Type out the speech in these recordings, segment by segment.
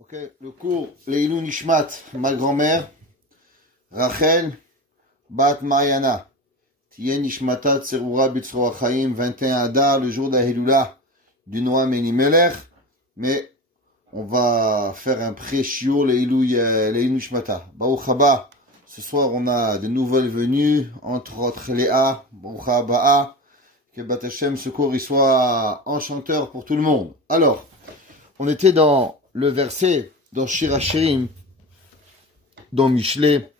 Ok, le cours Leilou Nishmat, ma grand-mère, Rachel, Bat Mariana, Tien Nishmata Tserura Bitsroa Chaim, 21 Adar, le jour d'Ahiloula du Noam Elimelech, mais on va faire un pré-shiur Leilou Nishmata. Baruch haba, ce soir on a de nouvelles venues, entre autres Léa, Baruch haba, que Bat Hashem, ce cours il soit enchanteur pour tout le monde. Alors, on était dans le verset dans Shir HaShirim, dans Mishlei,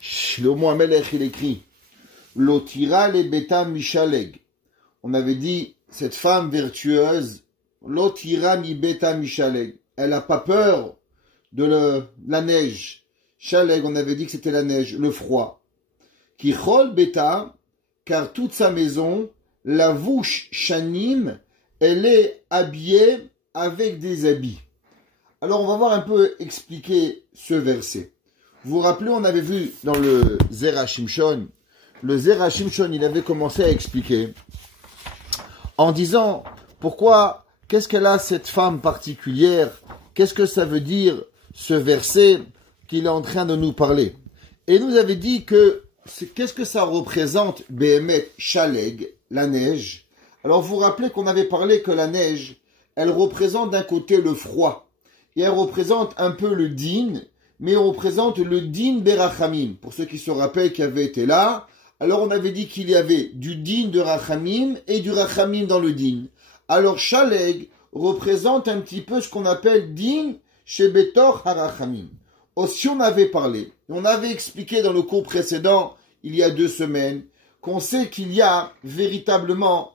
Shlomo HaMelech, il écrit Lotira le beta mishaleg. On avait dit, cette femme vertueuse, Lotira mi beta mishaleg. Elle n'a pas peur de la neige. Shaleg, on avait dit que c'était la neige, le froid. Kichol beta, car toute sa maison, la vouche shanim, elle est habillée avec des habits. Alors, on va voir un peu expliquer ce verset. Vous vous rappelez, on avait vu dans le Zera Shimshon, il avait commencé à expliquer en disant pourquoi, qu'est-ce qu'elle a cette femme particulière, qu'est-ce que ça veut dire ce verset qu'il est en train de nous parler. Et il nous avait dit que, qu'est-ce que ça représente, Behemet Shaleg, la neige. Alors, vous vous rappelez qu'on avait parlé que la neige, elle représente d'un côté le froid. Et elle représente un peu le din, mais on représente le din berachamim. Pour ceux qui se rappellent qui avaient été là, alors on avait dit qu'il y avait du din de rachamim et du rachamim dans le din. Alors shaleg représente un petit peu ce qu'on appelle din chez Betor harachamim. Aussi on avait parlé, on avait expliqué dans le cours précédent, il y a 2 semaines, qu'on sait qu'il y a véritablement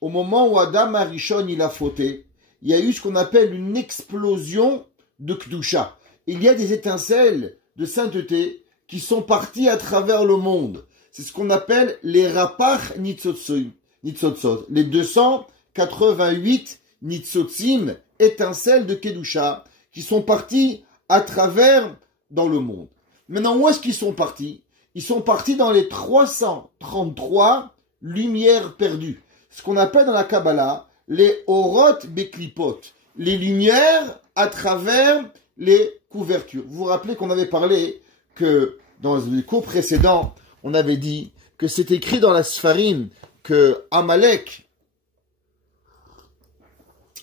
au moment où Adam Arishon il a fauté, il y a eu ce qu'on appelle une explosion de Kedusha. Il y a des étincelles de sainteté qui sont parties à travers le monde. C'est ce qu'on appelle les Rapach Nitzotzot, les 288 Nitzotzim, étincelles de Kedusha, qui sont parties à travers dans le monde. Maintenant, où est-ce qu'ils sont partis? Ils sont partis dans les 333 lumières perdues. Ce qu'on appelle dans la Kabbalah les orot beklipot, les lumières à travers les couvertures. Vous vous rappelez qu'on avait parlé que dans le cours précédent, on avait dit que c'est écrit dans la Sfarim que Amalek,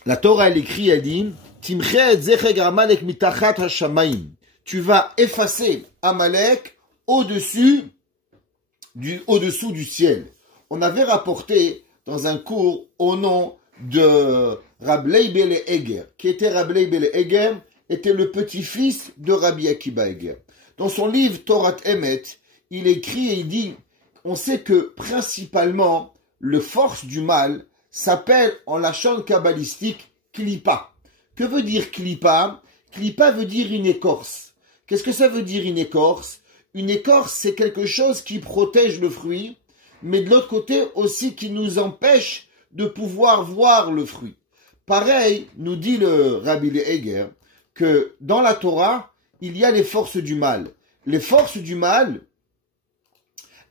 la Torah elle écrit, elle dit Timche et zecheg Amalek mitachat hashamayim. Tu vas effacer Amalek au-dessous du ciel. On avait rapporté dans un cours au nom de Rab Leib Eger, qui était Rab Leib Eger, était le petit-fils de Rabbi Akiba Eger. Dans son livre Torat Emet, il écrit et il dit, on sait que principalement, le force du mal s'appelle en lachon kabbalistique Klipa. Que veut dire Klipa? Klipa veut dire une écorce. Qu'est-ce que ça veut dire une écorce? Une écorce, c'est quelque chose qui protège le fruit, mais de l'autre côté aussi qui nous empêche de pouvoir voir le fruit. Pareil, nous dit le Rabbi Eger, que dans la Torah, il y a les forces du mal. Les forces du mal,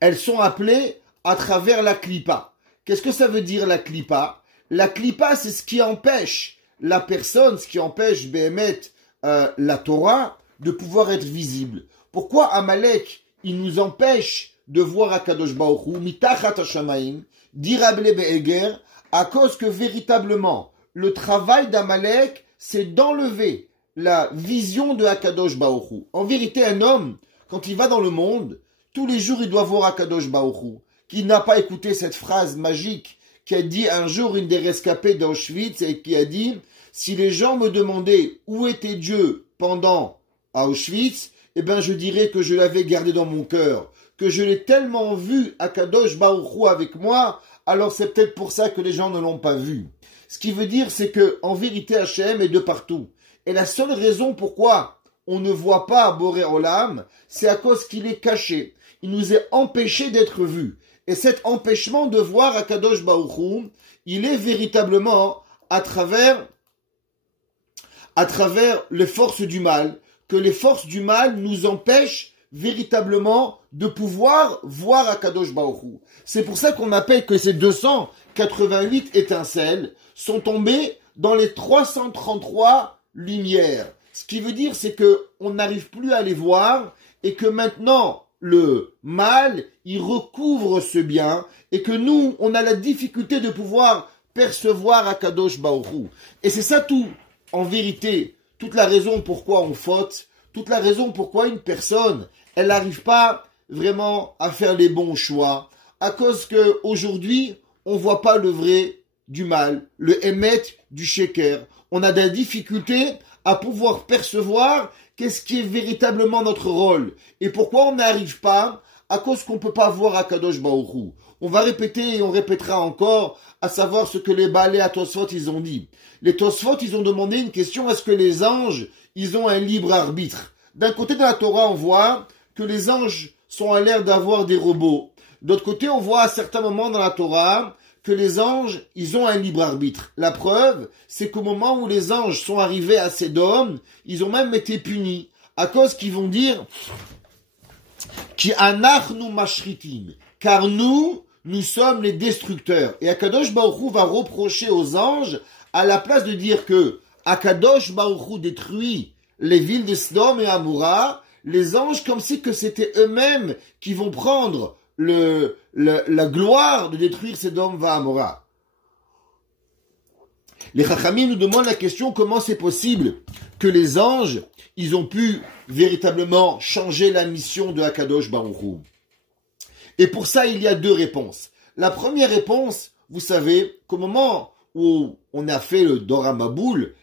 elles sont appelées à travers la klipa. Qu'est-ce que ça veut dire la klipa? La klipa, c'est ce qui empêche la personne, ce qui empêche Behemet, la Torah, de pouvoir être visible. Pourquoi Amalek, il nous empêche de voir Akadosh Baruch Hu, mitachat hashamayim, dit Rabbi Eger, à cause que véritablement, le travail d'Amalek, c'est d'enlever la vision de Akadosh Baruch Hu. En vérité, un homme, quand il va dans le monde, tous les jours, il doit voir Akadosh Baruch Hu. Qui n'a pas écouté cette phrase magique qui a dit un jour une des rescapées d'Auschwitz et qui a dit, si les gens me demandaient où était Dieu pendant Auschwitz, eh ben, je dirais que je l'avais gardé dans mon cœur, que je l'ai tellement vu Akadosh Baruch Hu avec moi, alors c'est peut-être pour ça que les gens ne l'ont pas vu. Ce qui veut dire, c'est que, en vérité, Hachem est de partout. Et la seule raison pourquoi on ne voit pas Boré Olam, c'est à cause qu'il est caché. Il nous est empêché d'être vu. Et cet empêchement de voir Akadosh Baruch Hu, il est véritablement à travers les forces du mal, que les forces du mal nous empêchent véritablement de pouvoir voir Akadosh Baruch Hu. C'est pour ça qu'on appelle que ces 288 étincelles sont tombées dans les 333 lumière. Ce qui veut dire, c'est que on n'arrive plus à les voir et que maintenant, le mal, il recouvre ce bien et que nous, on a la difficulté de pouvoir percevoir Akadosh Baruch Hu. Et c'est ça tout, en vérité, toute la raison pourquoi on faute, toute la raison pourquoi une personne, elle n'arrive pas vraiment à faire les bons choix, à cause que aujourd'hui, on voit pas le vrai du mal, le émet du sheker. On a des difficultés à pouvoir percevoir qu'est-ce qui est véritablement notre rôle. Et pourquoi on n'arrive pas? À cause qu'on ne peut pas voir Akadosh Baruch Hu. On va répéter et on répétera encore, à savoir ce que les Baalei à Tosfot, ils ont dit. Les Tosfot, ils ont demandé une question, est-ce que les anges, ils ont un libre arbitre? D'un côté de la Torah, on voit que les anges sont à l'air d'avoir des robots. D'autre côté, on voit à certains moments dans la Torah que les anges, ils ont un libre arbitre. La preuve, c'est qu'au moment où les anges sont arrivés à Sédom, ils ont même été punis, à cause qu'ils vont dire Ki anachnu mashritim, car nous sommes les destructeurs. Et Akadosh Baruch Hu va reprocher aux anges, à la place de dire que Akadosh Baruch Hu détruit les villes de Sodome et Amora, les anges, comme si que c'était eux-mêmes qui vont prendre la gloire de détruire Sodome et Amora. Les Chachamim nous demandent la question, comment c'est possible que les anges, ils ont pu véritablement changer la mission de Akadosh Baruch Hu. Et pour ça, il y a deux réponses. La première réponse, vous savez, qu'au moment où on a fait le Dora Maboul,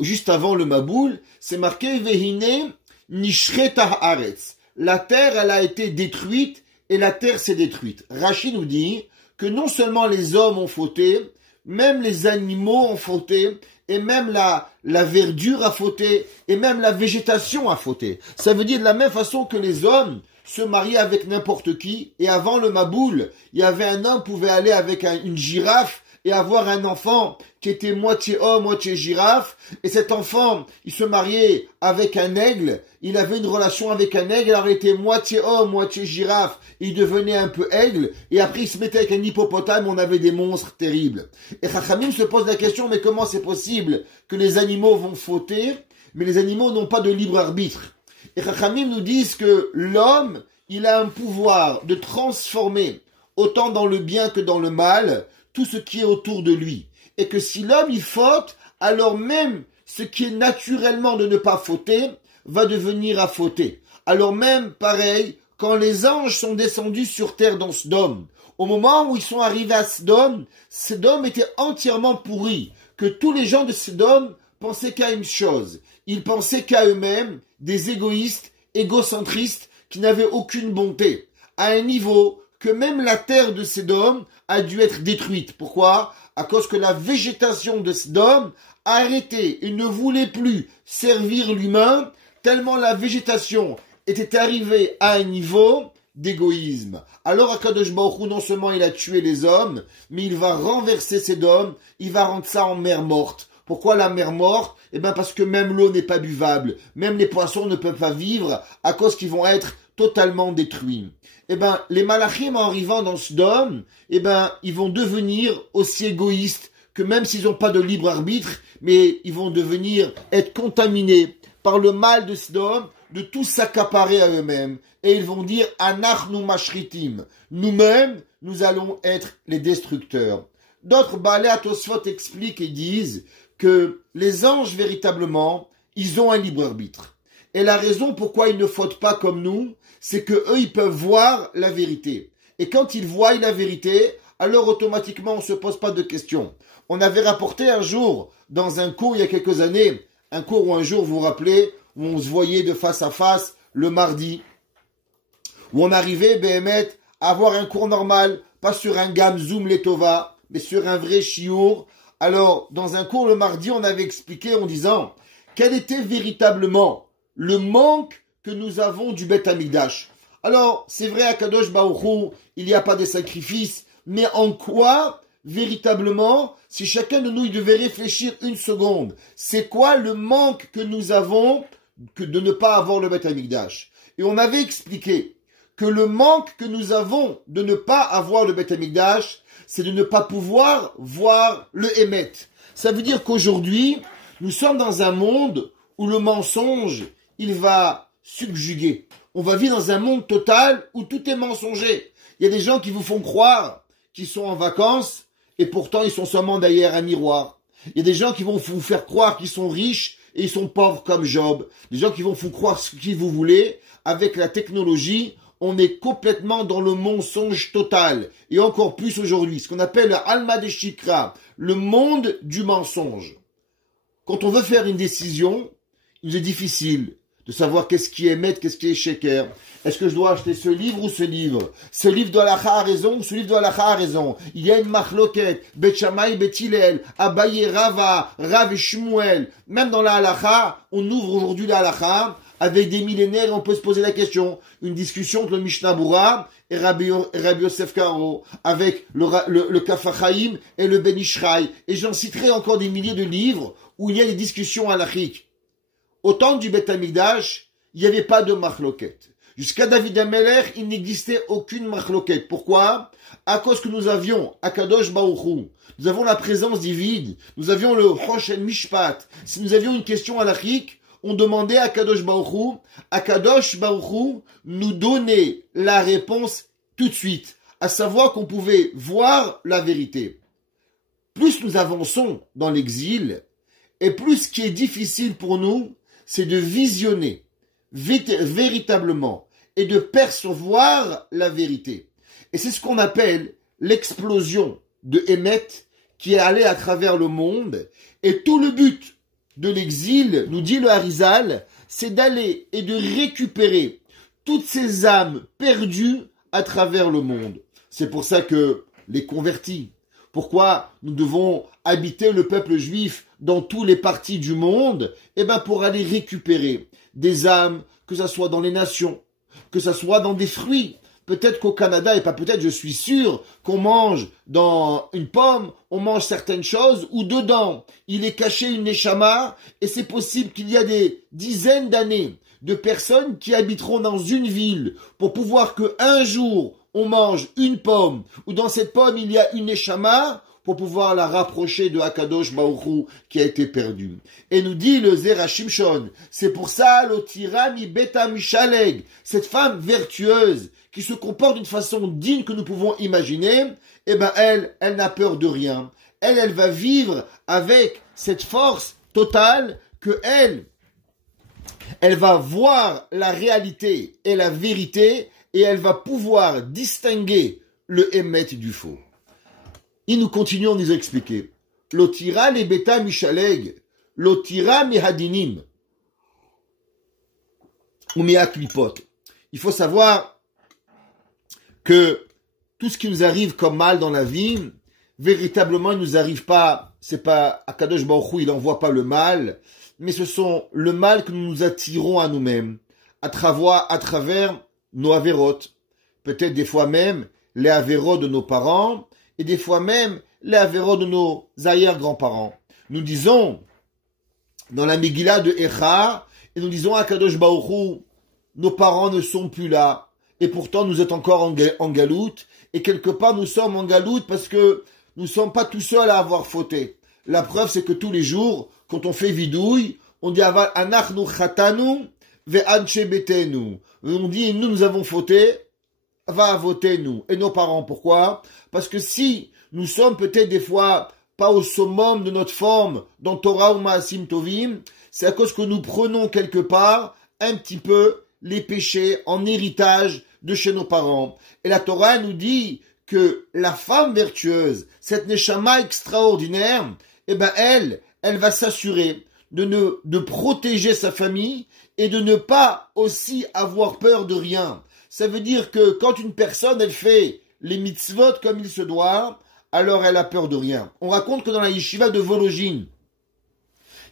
juste avant le Maboul, c'est marqué Vehine Nishret Haaretz. La terre, elle a été détruite et la terre s'est détruite. Rashi nous dit que non seulement les hommes ont fauté, même les animaux ont fauté, et même la verdure a fauté, et même la végétation a fauté. Ça veut dire de la même façon que les hommes se mariaient avec n'importe qui, et avant le Maboul, il y avait un homme qui pouvait aller avec une girafe et avoir un enfant qui était moitié homme, moitié girafe, et cet enfant, il se mariait avec un aigle, il avait une relation avec un aigle, alors il était moitié homme, moitié girafe, il devenait un peu aigle, et après il se mettait avec un hippopotame, on avait des monstres terribles. Et Chachamim se pose la question, mais comment c'est possible que les animaux vont fauter, mais les animaux n'ont pas de libre arbitre? Et Chachamim nous disent que l'homme, il a un pouvoir de transformer, autant dans le bien que dans le mal, tout ce qui est autour de lui. Et que si l'homme il faute, alors même ce qui est naturellement de ne pas fauter, va devenir à fauter. Alors même, pareil, quand les anges sont descendus sur terre dans Sodome, au moment où ils sont arrivés à Sodome, Sodome était entièrement pourri, que tous les gens de Sodome pensaient qu'à une chose, ils pensaient qu'à eux-mêmes, des égoïstes, égocentristes, qui n'avaient aucune bonté, à un niveau que même la terre de Sodome a dû être détruite. Pourquoi? À cause que la végétation de Sodome a arrêté et ne voulait plus servir l'humain, tellement la végétation était arrivée à un niveau d'égoïsme. Alors Akadosh Baruch Hu, non seulement il a tué les hommes, mais il va renverser Sodome, il va rendre ça en mer morte. Pourquoi la mer morte? Eh bien parce que même l'eau n'est pas buvable, même les poissons ne peuvent pas vivre à cause qu'ils vont être totalement détruits. Eh ben, les malachim en arrivant dans Sodome, eh ben, ils vont devenir aussi égoïstes que même s'ils n'ont pas de libre arbitre, mais ils vont être contaminés par le mal de Sodome, de tout s'accaparer à eux-mêmes. Et ils vont dire, Anachnu mashritim. Nous-mêmes, nous allons être les destructeurs. D'autres Baalei à Tosfot expliquent et disent que les anges, véritablement, ils ont un libre arbitre. Et la raison pourquoi ils ne fautent pas comme nous, c'est que eux, ils peuvent voir la vérité. Et quand ils voient la vérité, alors automatiquement, on ne se pose pas de questions. On avait rapporté un jour, dans un cours il y a quelques années, un cours où un jour, vous vous rappelez, où on se voyait de face à face le mardi, où on arrivait, Béhémet, à avoir un cours normal, pas sur un gamme Zoom Letova, mais sur un vrai chiour. Alors, dans un cours le mardi, on avait expliqué en disant quel était véritablement le manque que nous avons du Beth Amikdash. Alors, c'est vrai, à Kadosh Baruch Hu, il n'y a pas de sacrifice, mais en quoi, véritablement, si chacun de nous il devait réfléchir une seconde, c'est quoi le manque que nous avons de ne pas avoir le Beth Amikdash? Et on avait expliqué que le manque que nous avons de ne pas avoir le Beth Amikdash, c'est de ne pas pouvoir voir le Hémet. Ça veut dire qu'aujourd'hui, Nous sommes dans un monde où le mensonge, il va subjuguer. On va vivre dans un monde total où tout est mensonger. Il y a des gens qui vous font croire qu'ils sont en vacances et pourtant ils sont seulement derrière un miroir. Il y a des gens qui vont vous faire croire qu'ils sont riches et ils sont pauvres comme Job. Des gens qui vont vous croire ce que vous voulez. Avec la technologie, on est complètement dans le mensonge total. Et encore plus aujourd'hui, ce qu'on appelle le Alma de Shikra, le monde du mensonge. Quand on veut faire une décision, il nous est difficile de savoir qu'est-ce qui est Met, qu'est-ce qui est Sheker. Est-ce que je dois acheter ce livre ou ce livre? Ce livre de Halacha a raison ou ce livre de Halacha a raison? Il y a une machloket, Bet Shammai, Bet Hillel, Abaye, Rava, Rav et Shmuel. Même dans la Halacha, on ouvre aujourd'hui la Halacha avec des millénaires et on peut se poser la question. Une discussion entre le Mishnah Bura et Rabbi Yosef Karo, avec le Kaf HaChaim et le Ben Ishraï. Et j'en citerai encore des milliers de livres où il y a des discussions halachiques. Au temps du Beth Amikdash, il n'y avait pas de machloket. Jusqu'à David HaMelech, il n'existait aucune machloket. Pourquoi? À cause que nous avions Akadosh Baruch Hu, nous avons la présence divine, nous avions le Choshen Mishpat. Si nous avions une question halachique, on demandait à Akadosh Baruch Hu nous donnait la réponse tout de suite, à savoir qu'on pouvait voir la vérité. Plus nous avançons dans l'exil, et plus ce qui est difficile pour nous, c'est de visionner véritablement et de percevoir la vérité. Et c'est ce qu'on appelle l'explosion de Emet qui est allée à travers le monde. Et tout le but de l'exil, nous dit le Harizal, c'est d'aller et de récupérer toutes ces âmes perdues à travers le monde. C'est pour ça que les convertis, pourquoi nous devons habiter le peuple juif dans tous les parties du monde? Eh ben, pour aller récupérer des âmes, que ça soit dans les nations, que ça soit dans des fruits. Peut-être qu'au Canada, et pas peut-être, je suis sûr qu'on mange dans une pomme, on mange certaines choses, ou dedans, il est caché une neshama, et c'est possible qu'il y a des dizaines d'années de personnes qui habiteront dans une ville pour pouvoir qu'un jour, on mange une pomme, ou dans cette pomme, il y a une neshama, pour pouvoir la rapprocher de Akadosh Baruch Hu qui a été perdue. Et nous dit le Zera Shimshon, c'est pour ça l'otira mi beta mishaleg, cette femme vertueuse qui se comporte d'une façon digne que nous pouvons imaginer, eh ben elle n'a peur de rien. Elle va vivre avec cette force totale que elle va voir la réalité et la vérité et elle va pouvoir distinguer le émet du faux. Et nous continuons de nous expliquer. L'otira les beta mishaleg, l'otira mehadinim, ou mehaklipot. Il faut savoir que tout ce qui nous arrive comme mal dans la vie, véritablement, il nous arrive pas, c'est pas, Akadosh Baruch Hu, il n'envoie pas le mal, mais ce sont le mal que nous nous attirons à nous-mêmes, à travers nos avérotes. Peut-être des fois même, les avérotes de nos parents, et des fois même les avérotes de nos arrière-grands-parents. Nous disons, dans la Megillah de Echa, et nous disons à Kadosh Baruch Hu, nos parents ne sont plus là, et pourtant nous sommes encore en galoute, et quelque part nous sommes en galoute parce que nous ne sommes pas tout seuls à avoir fauté. La preuve c'est que tous les jours, quand on fait vidouille, on dit Anachnu chatanu ve'anche betenu. On dit nous avons fauté, va voter nous et nos parents. Pourquoi? Parce que si nous sommes peut-être des fois pas au summum de notre forme dans Torah ou Maasim Tovim, c'est à cause que nous prenons quelque part un petit peu les péchés en héritage de chez nos parents. Et la Torah nous dit que la femme vertueuse, cette neshama extraordinaire, eh ben elle va s'assurer de protéger sa famille et de ne pas aussi avoir peur de rien. Ça veut dire que quand une personne, elle fait les mitzvot comme il se doit, alors elle a peur de rien. On raconte que dans la yeshiva de Vologine,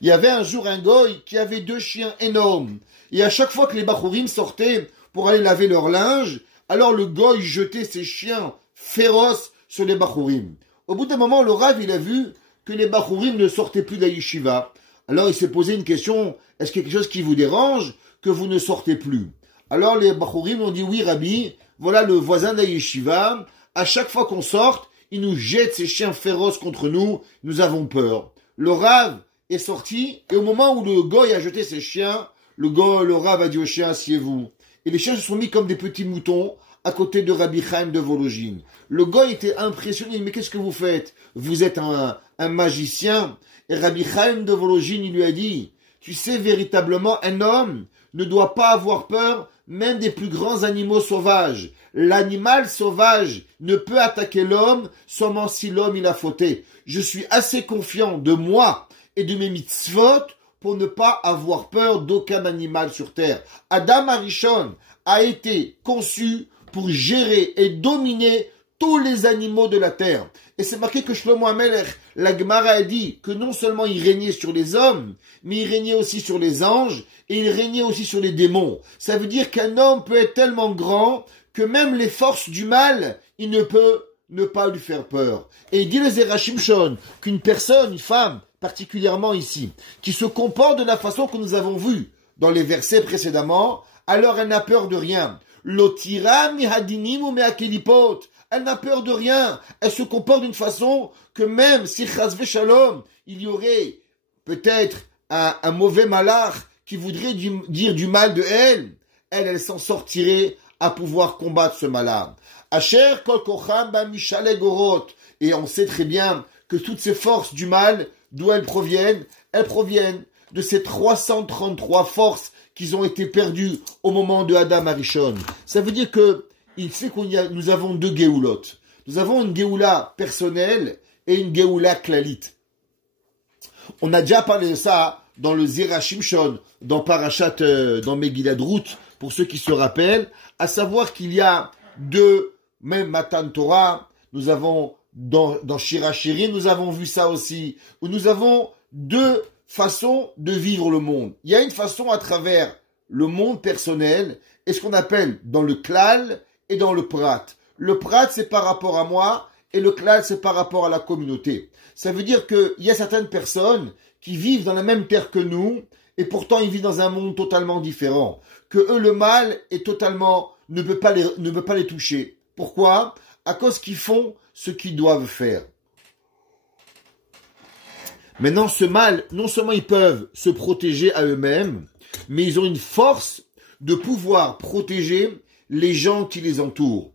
il y avait un jour un goy qui avait 2 chiens énormes. Et à chaque fois que les bachourim sortaient pour aller laver leur linge, alors le goy jetait ses chiens féroces sur les bachourim. Au bout d'un moment, le Rav, il a vu que les bachourim ne sortaient plus de la yeshiva. Alors il s'est posé une question, est-ce qu'il y a quelque chose qui vous dérange que vous ne sortez plus? Alors les bachourim ont dit, oui Rabbi, voilà le voisin de la yeshiva, à chaque fois qu'on sorte, il nous jette ses chiens féroces contre nous, nous avons peur. Le Rav, est sorti, et au moment où le goy a jeté ses chiens, le Rav a dit aux chiens, asseyez-vous. Et les chiens se sont mis comme des petits moutons à côté de Rabbi Chaim de Volojine. Le goy était impressionné, mais qu'est-ce que vous faites? Vous êtes un magicien. Et Rabbi Chaim de Volojine, il lui a dit, tu sais, véritablement, un homme ne doit pas avoir peur même des plus grands animaux sauvages. L'animal sauvage ne peut attaquer l'homme seulement si l'homme il a fauté. Je suis assez confiant de moi et de mes mitzvot pour ne pas avoir peur d'aucun animal sur terre. Adam Arishon a été conçu pour gérer et dominer tous les animaux de la terre. Et c'est marqué que Shlomo HaMelech, la Gemara a dit que non seulement il régnait sur les hommes, mais il régnait aussi sur les anges, et il régnait aussi sur les démons. Ça veut dire qu'un homme peut être tellement grand que même les forces du mal, il ne peut ne pas lui faire peur. Et il dit le Zera Shimshon qu'une personne, une femme, particulièrement ici, qui se comporte de la façon que nous avons vu dans les versets précédemment, alors elle n'a peur de rien. L'otira mihadinim ou meakelipot. Elle n'a peur de rien. Elle se comporte d'une façon que même si chas v'shalom, il y aurait peut-être un mauvais malach qui voudrait dire du mal de elle, elle s'en sortirait à pouvoir combattre ce malach. Asher kol kocham ba mishale gorot. Et on sait très bien que toutes ces forces du mal, d'où elles proviennent? Elles proviennent de ces 333 forces qui ont été perdues au moment de Adam Arishon. Ça veut dire que il sait nous avons deux Géoulot. Nous avons une Géoula personnelle et une Géoula klalite. On a déjà parlé de ça dans le Zera Shimshon, dans Parashat, dans Megillat Ruth, pour ceux qui se rappellent, à savoir qu'il y a deux, même Matan Torah, nous avons dans Shira Shirim, nous avons vu ça aussi, où nous avons deux façons de vivre le monde. Il y a une façon à travers le monde personnel, et ce qu'on appelle dans le klal et dans le prat. Le prat, c'est par rapport à moi, et le klal, c'est par rapport à la communauté. Ça veut dire qu'il y a certaines personnes qui vivent dans la même terre que nous, et pourtant ils vivent dans un monde totalement différent. Que eux, le mal est totalement, ne peut pas les toucher. Pourquoi? À cause qu'ils font ce qu'ils doivent faire. Maintenant, ce mal, non seulement ils peuvent se protéger à eux-mêmes, mais ils ont une force de pouvoir protéger les gens qui les entourent.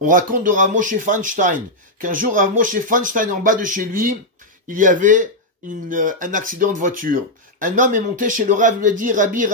On raconte de Rav Moshe Feinstein qu'un jour, Rav Moshe Feinstein, en bas de chez lui, il y avait un accident de voiture. Un homme est monté chez le Rav, il lui a dit, Rabbi,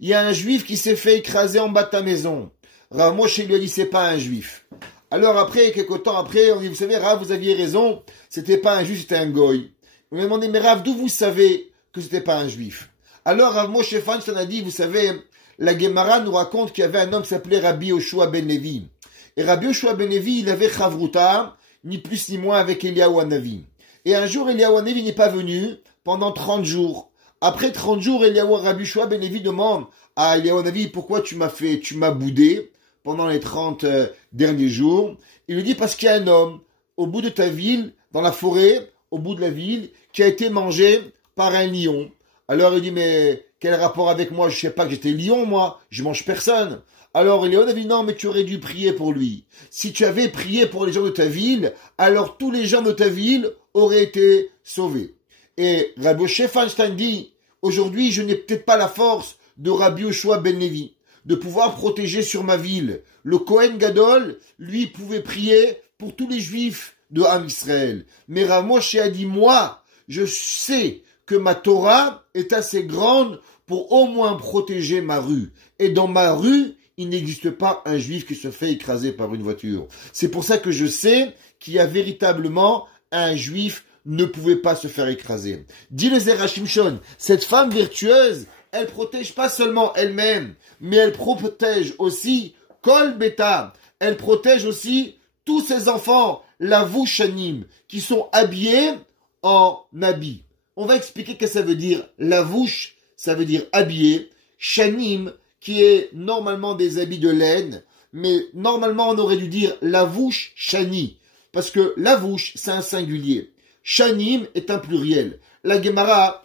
il y a un juif qui s'est fait écraser en bas de ta maison. Rav Moshe lui a dit, c'est pas un juif. Alors après, quelques temps après, on dit, vous savez, Rav, vous aviez raison, c'était pas un juif, c'était un goy. On lui a demandé, mais Rav, d'où vous savez que c'était pas un juif? Alors Rav Moshe Feinstein a dit, vous savez, la Gemara nous raconte qu'il y avait un homme qui s'appelait Rabbi Yoshua ben Levi. Et Rabbi Yoshua ben Levi, il avait Chavruta, ni plus ni moins avec Eliyahu Hanavi. Et un jour, Eliyahu Hanavi n'est pas venu pendant 30 jours. Après 30 jours, Rabbi Yoshua ben Levi demande à Eliyahu Hanavi, pourquoi tu m'as boudé pendant les 30 derniers jours? Il lui dit, parce qu'il y a un homme au bout de ta ville, dans la forêt, au bout de la ville, qui a été mangé par un lion. Alors il dit, mais quel rapport avec moi? Je sais pas que j'étais lion, moi. Je mange personne. Alors Eliyahu a dit, non, mais tu aurais dû prier pour lui. Si tu avais prié pour les gens de ta ville, alors tous les gens de ta ville auraient été sauvés. Et Rabbi Moshe Feinstein dit, aujourd'hui, je n'ai peut-être pas la force de Rabbi Yoshua ben Levi, de pouvoir protéger sur ma ville. Le Kohen Gadol, lui, pouvait prier pour tous les juifs de Am Israël. Mais Rav Moshe a dit, moi, je sais que ma Torah est assez grande pour au moins protéger ma rue. Et dans ma rue, il n'existe pas un juif qui se fait écraser par une voiture. C'est pour ça que je sais qu'il y a véritablement un juif ne pouvait pas se faire écraser. Dit le Zera Shimshon, cette femme vertueuse, elle protège pas seulement elle-même, mais elle protège aussi Kol Beta. Elle protège aussi tous ses enfants, la Vushanim, qui sont habillés en habits. On va expliquer ce que ça veut dire. La vouche, ça veut dire habillé. Shanim, qui est normalement des habits de laine, mais normalement on aurait dû dire la vouche shani, parce que la vouche c'est un singulier. Shanim est un pluriel. La Gemara,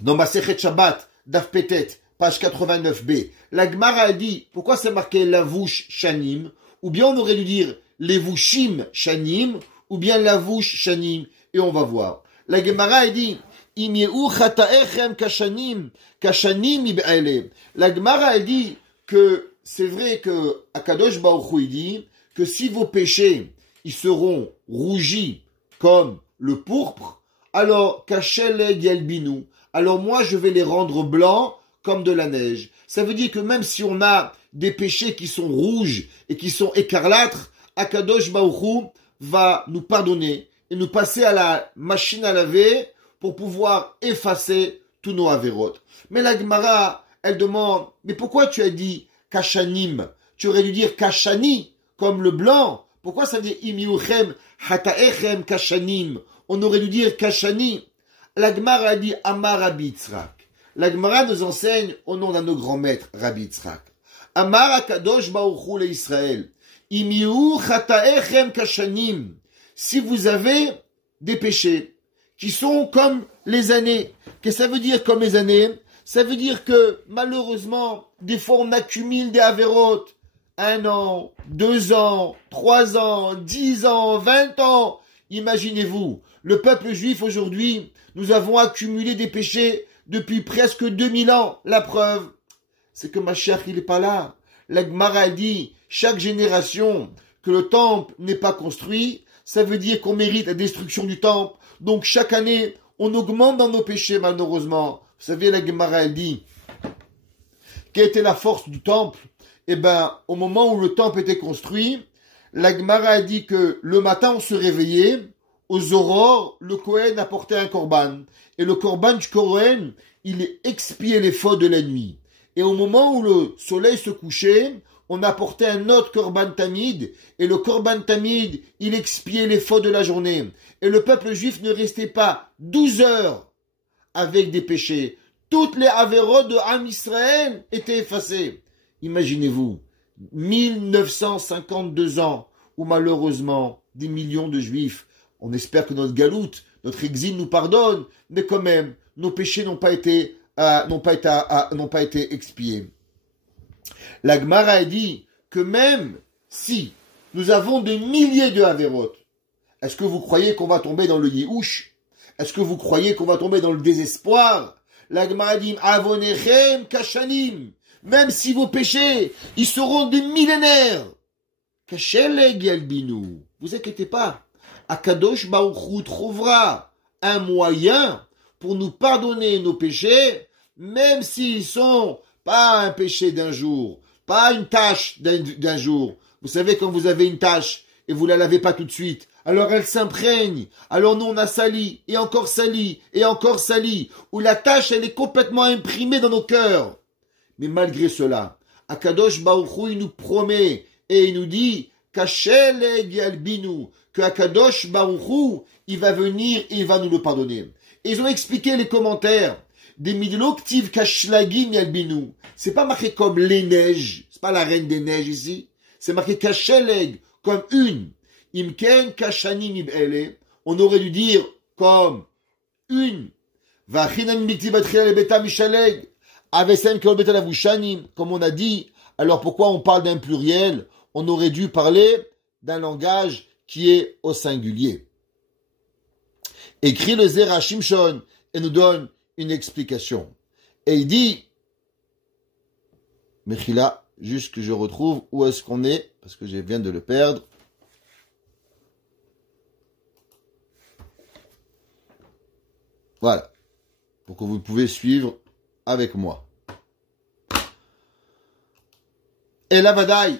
dans Masechet Shabbat, Daf Petet, page 89b, la Gemara a dit, pourquoi c'est marqué la vouche shanim, ou bien on aurait dû dire les vouchim shanim, ou bien la vouche shanim, et on va voir. La Gemara dit, Imyehu chataechem kashanim, kashanim ib'ele. La Gemara dit que c'est vrai que Akadosh Baruch Hu dit que si vos péchés, ils seront rougis comme le pourpre, alors kasheleg yalbinu. Alors moi, je vais les rendre blancs comme de la neige. Ça veut dire que même si on a des péchés qui sont rouges et qui sont écarlâtres, Akadosh Baruch Hu va nous pardonner et nous passer à la machine à laver pour pouvoir effacer tous nos avérotes. Mais la Gemara, elle demande, mais pourquoi tu as dit kashanim? Tu aurais dû dire kashani, comme le blanc. Pourquoi ça dit imiuchem hataechem kashanim? On aurait dû dire kashani. La Gemara a dit Amar Rabbi Yitzhak. La Gemara nous enseigne au nom d'un de nos grands maîtres, Rabbi Yitzhak. Amar Akadosh Baruch Hu l'Israël. Imiu chataechem kashanim. Si vous avez des péchés qui sont comme les années, qu'est-ce que ça veut dire comme les années? Ça veut dire que malheureusement, des fois on accumule des avérotes. 1 an, 2 ans, 3 ans, 10 ans, 20 ans. Imaginez-vous, le peuple juif aujourd'hui, nous avons accumulé des péchés depuis presque 2000 ans. La preuve, c'est que Mashiach, il n'est pas là. La Gemara dit, chaque génération que le temple n'est pas construit, ça veut dire qu'on mérite la destruction du temple. Donc chaque année, on augmente dans nos péchés, malheureusement. Vous savez, la Gemara dit, quelle était la force du temple? Eh ben, au moment où le temple était construit, la Gemara a dit que le matin, on se réveillait, aux aurores, le Kohen apportait un korban. Et le korban du Kohen, il expiait les fautes de la nuit. Et au moment où le soleil se couchait, on apportait un autre korban tamid. Et le korban tamid, il expiait les fautes de la journée. Et le peuple juif ne restait pas 12 heures avec des péchés. Toutes les avérotes de Am Israël étaient effacées. Imaginez-vous, 1952 ans, où malheureusement, des millions de juifs, on espère que notre galoute, notre exil nous pardonne, mais quand même, nos péchés n'ont pas été expiés. La Gemara a dit que même si nous avons des milliers de avérotes, est-ce que vous croyez qu'on va tomber dans le yéhouch? Est-ce que vous croyez qu'on va tomber dans le désespoir? La Gemara dit avonechem kashanim. Même si vos péchés, ils seront des millénaires. Kasheleg yalbinu. Vous inquiétez pas. Akadosh Baruch Hu trouvera un moyen pour nous pardonner nos péchés, même s'ils sont pas un péché d'un jour, pas une tâche d'un jour. Vous savez, quand vous avez une tâche et vous la lavez pas tout de suite, alors elle s'imprègne. Alors nous, on a sali, et encore sali, et encore sali, où la tâche, elle est complètement imprimée dans nos cœurs. Mais malgré cela, Akadosh Baruch Hu, il nous promet, et il nous dit, Kasheleg yalbinu, que Akadosh Baruch Hu, il va venir et il va nous le pardonner. Et ils ont expliqué les commentaires des midloktiv kashlagim yalbinu. C'est pas marqué comme les neiges, c'est pas la reine des neiges ici, c'est marqué kasheleg, comme une. Imken kashanim ib'ele, on aurait dû dire comme une. Vachinam miktivatria le beta mishaleg, avesem kol beta lavushanim, comme on a dit. Alors pourquoi on parle d'un pluriel? On aurait dû parler d'un langage qui est au singulier. Écrit le Zera Shimshon et nous donne une explication. Et il dit, Mechila, juste que je retrouve où est-ce qu'on est, parce que je viens de le perdre. Voilà, pour que vous pouvez suivre avec moi. Et la vadaï,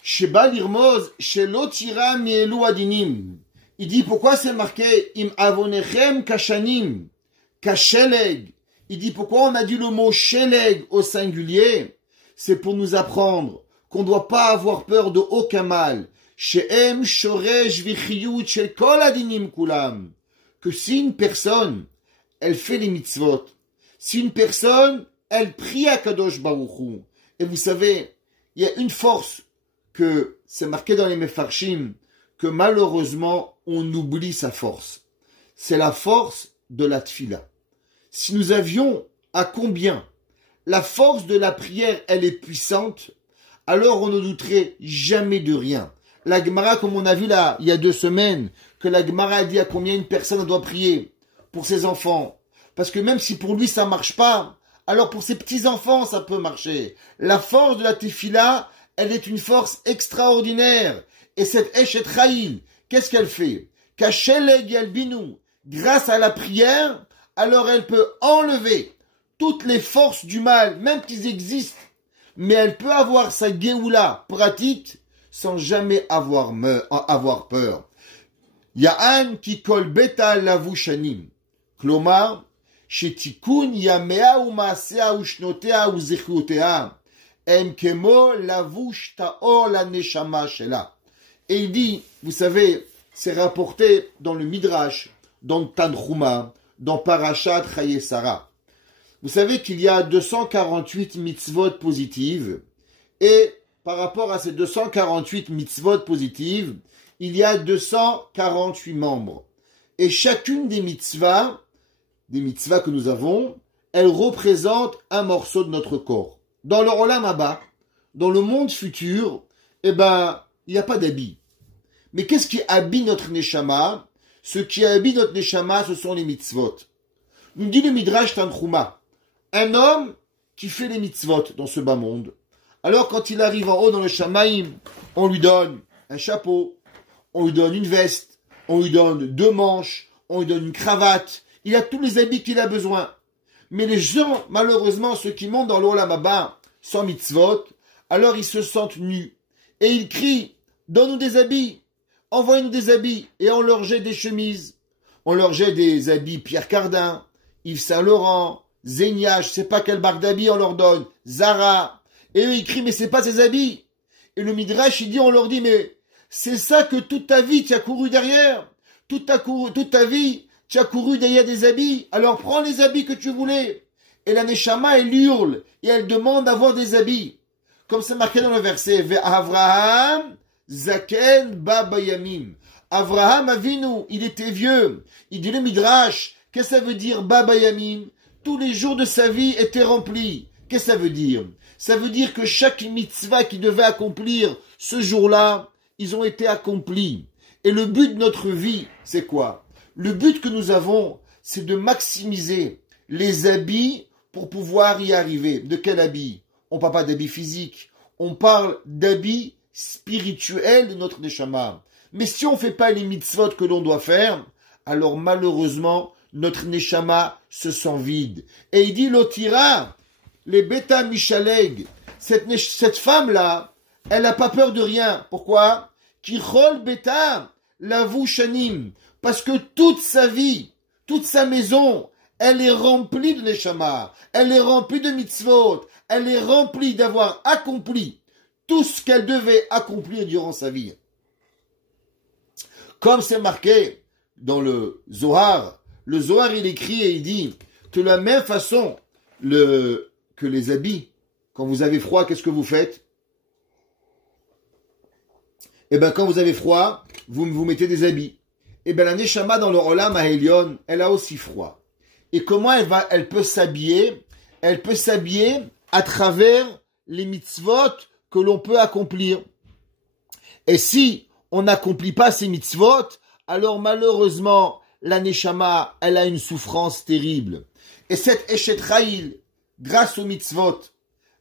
Sheba lirmoz, shelo tira mielu adinim. Il dit pourquoi c'est marqué im avonechem kashanim, kasheleg. Il dit pourquoi on a dit le mot sheleg au singulier. C'est pour nous apprendre qu'on ne doit pas avoir peur de aucun mal. Shehem shoresh vichiyut shel kol adinim kulam. Que si une personne, elle fait les mitzvot, si une personne, elle prie à Kadosh Baruch Hu, et vous savez, il y a une force que c'est marqué dans les Mefarshim, que malheureusement, on oublie sa force. C'est la force de la tfila. Si nous avions à combien la force de la prière, elle est puissante, alors on ne douterait jamais de rien. La Gemara, comme on a vu là, il y a 2 semaines, que la Gemara a dit à combien une personne doit prier. pour ses enfants. Parce que même si pour lui ça marche pas, alors pour ses petits-enfants ça peut marcher. La force de la tefila, elle est une force extraordinaire. Et cette Eshet Chayil, qu'est-ce qu'elle fait? Kasheleg Yalbinu, grâce à la prière, alors elle peut enlever toutes les forces du mal, même qu'ils existent. Mais elle peut avoir sa Géoula pratique sans jamais avoir peur. Ya'an ki kol beta lavu shanim. Klomar, shetikun yamea u maasea u shnotea u zechiotea. Em kemo lavu shtaor la neshama shela. Et il dit, vous savez, c'est rapporté dans le Midrash, dans Tanchuma, dans Parashat Chaye Sarah. Vous savez qu'il y a 248 mitzvot positives, et par rapport à ces 248 mitzvot positives, il y a 248 membres. Et chacune des mitzvahs que nous avons, elle représente un morceau de notre corps. Dans le Olam Haba, dans le monde futur, il n'y a pas d'habit. Mais qu'est-ce qui habille notre neshama? Ce qui habille notre neshama, ce sont les mitzvot. Nous dit le Midrash Tanchuma, un homme qui fait les mitzvot dans ce bas monde. Alors quand il arrive en haut dans le Shamaïm, on lui donne un chapeau, on lui donne une veste, on lui donne 2 manches, on lui donne une cravate. Il a tous les habits qu'il a besoin. Mais les gens, malheureusement, ceux qui montent dans l'Olam Haba sans mitzvot, alors ils se sentent nus. Et ils crient, donne-nous des habits, envoie-nous des habits. Et on leur jette des chemises. On leur jette des habits Pierre Cardin, Yves Saint-Laurent, Zegna, je sais pas quelle marque d'habits on leur donne, Zara. Et eux ils crient, mais c'est pas ces habits. Et le Midrash, il dit, on leur dit, mais c'est ça que toute ta vie tu as couru derrière. Toute ta vie, tu as couru derrière des habits. Alors prends les habits que tu voulais. Et la Neshama, elle hurle et elle demande d'avoir des habits. Comme c'est marqué dans le verset, Avraham Zaken Baba Yamim. Avraham Avinu, il était vieux. Il dit le Midrash, qu'est-ce que ça veut dire Baba Yamim? Tous les jours de sa vie étaient remplis. Qu'est-ce que ça veut dire? Ça veut dire que chaque mitzvah qu'il devait accomplir ce jour-là, ils ont été accomplis. Et le but de notre vie, c'est quoi? Le but que nous avons, c'est de maximiser les habits pour pouvoir y arriver. De quel habit? On ne parle pas d'habits physiques. On parle d'habits spirituels de notre neshama. Mais si on ne fait pas les mitzvot que l'on doit faire, alors malheureusement, notre neshama se sent vide. Et il dit, l'otira, les bêta mishaleg, cette femme-là, elle n'a pas peur de rien. Pourquoi? Kichol bêta, lavu shanim. Parce que toute sa vie, toute sa maison, elle est remplie de neshama. Elle est remplie de mitzvot. Elle est remplie d'avoir accompli tout ce qu'elle devait accomplir durant sa vie. Comme c'est marqué dans le Zohar il écrit et il dit que de la même façon que les habits, quand vous avez froid, qu'est-ce que vous faites? Eh bien, quand vous avez froid, vous mettez des habits. Eh bien, la Neshama dans le Olam Ha'elyon, elle a aussi froid. Et comment elle peut s'habiller? Elle peut s'habiller à travers les mitzvot que l'on peut accomplir. Et si on n'accomplit pas ces mitzvot, alors malheureusement, la Neshama, elle a une souffrance terrible. Et cette Eshet Chayil, grâce aux mitzvot,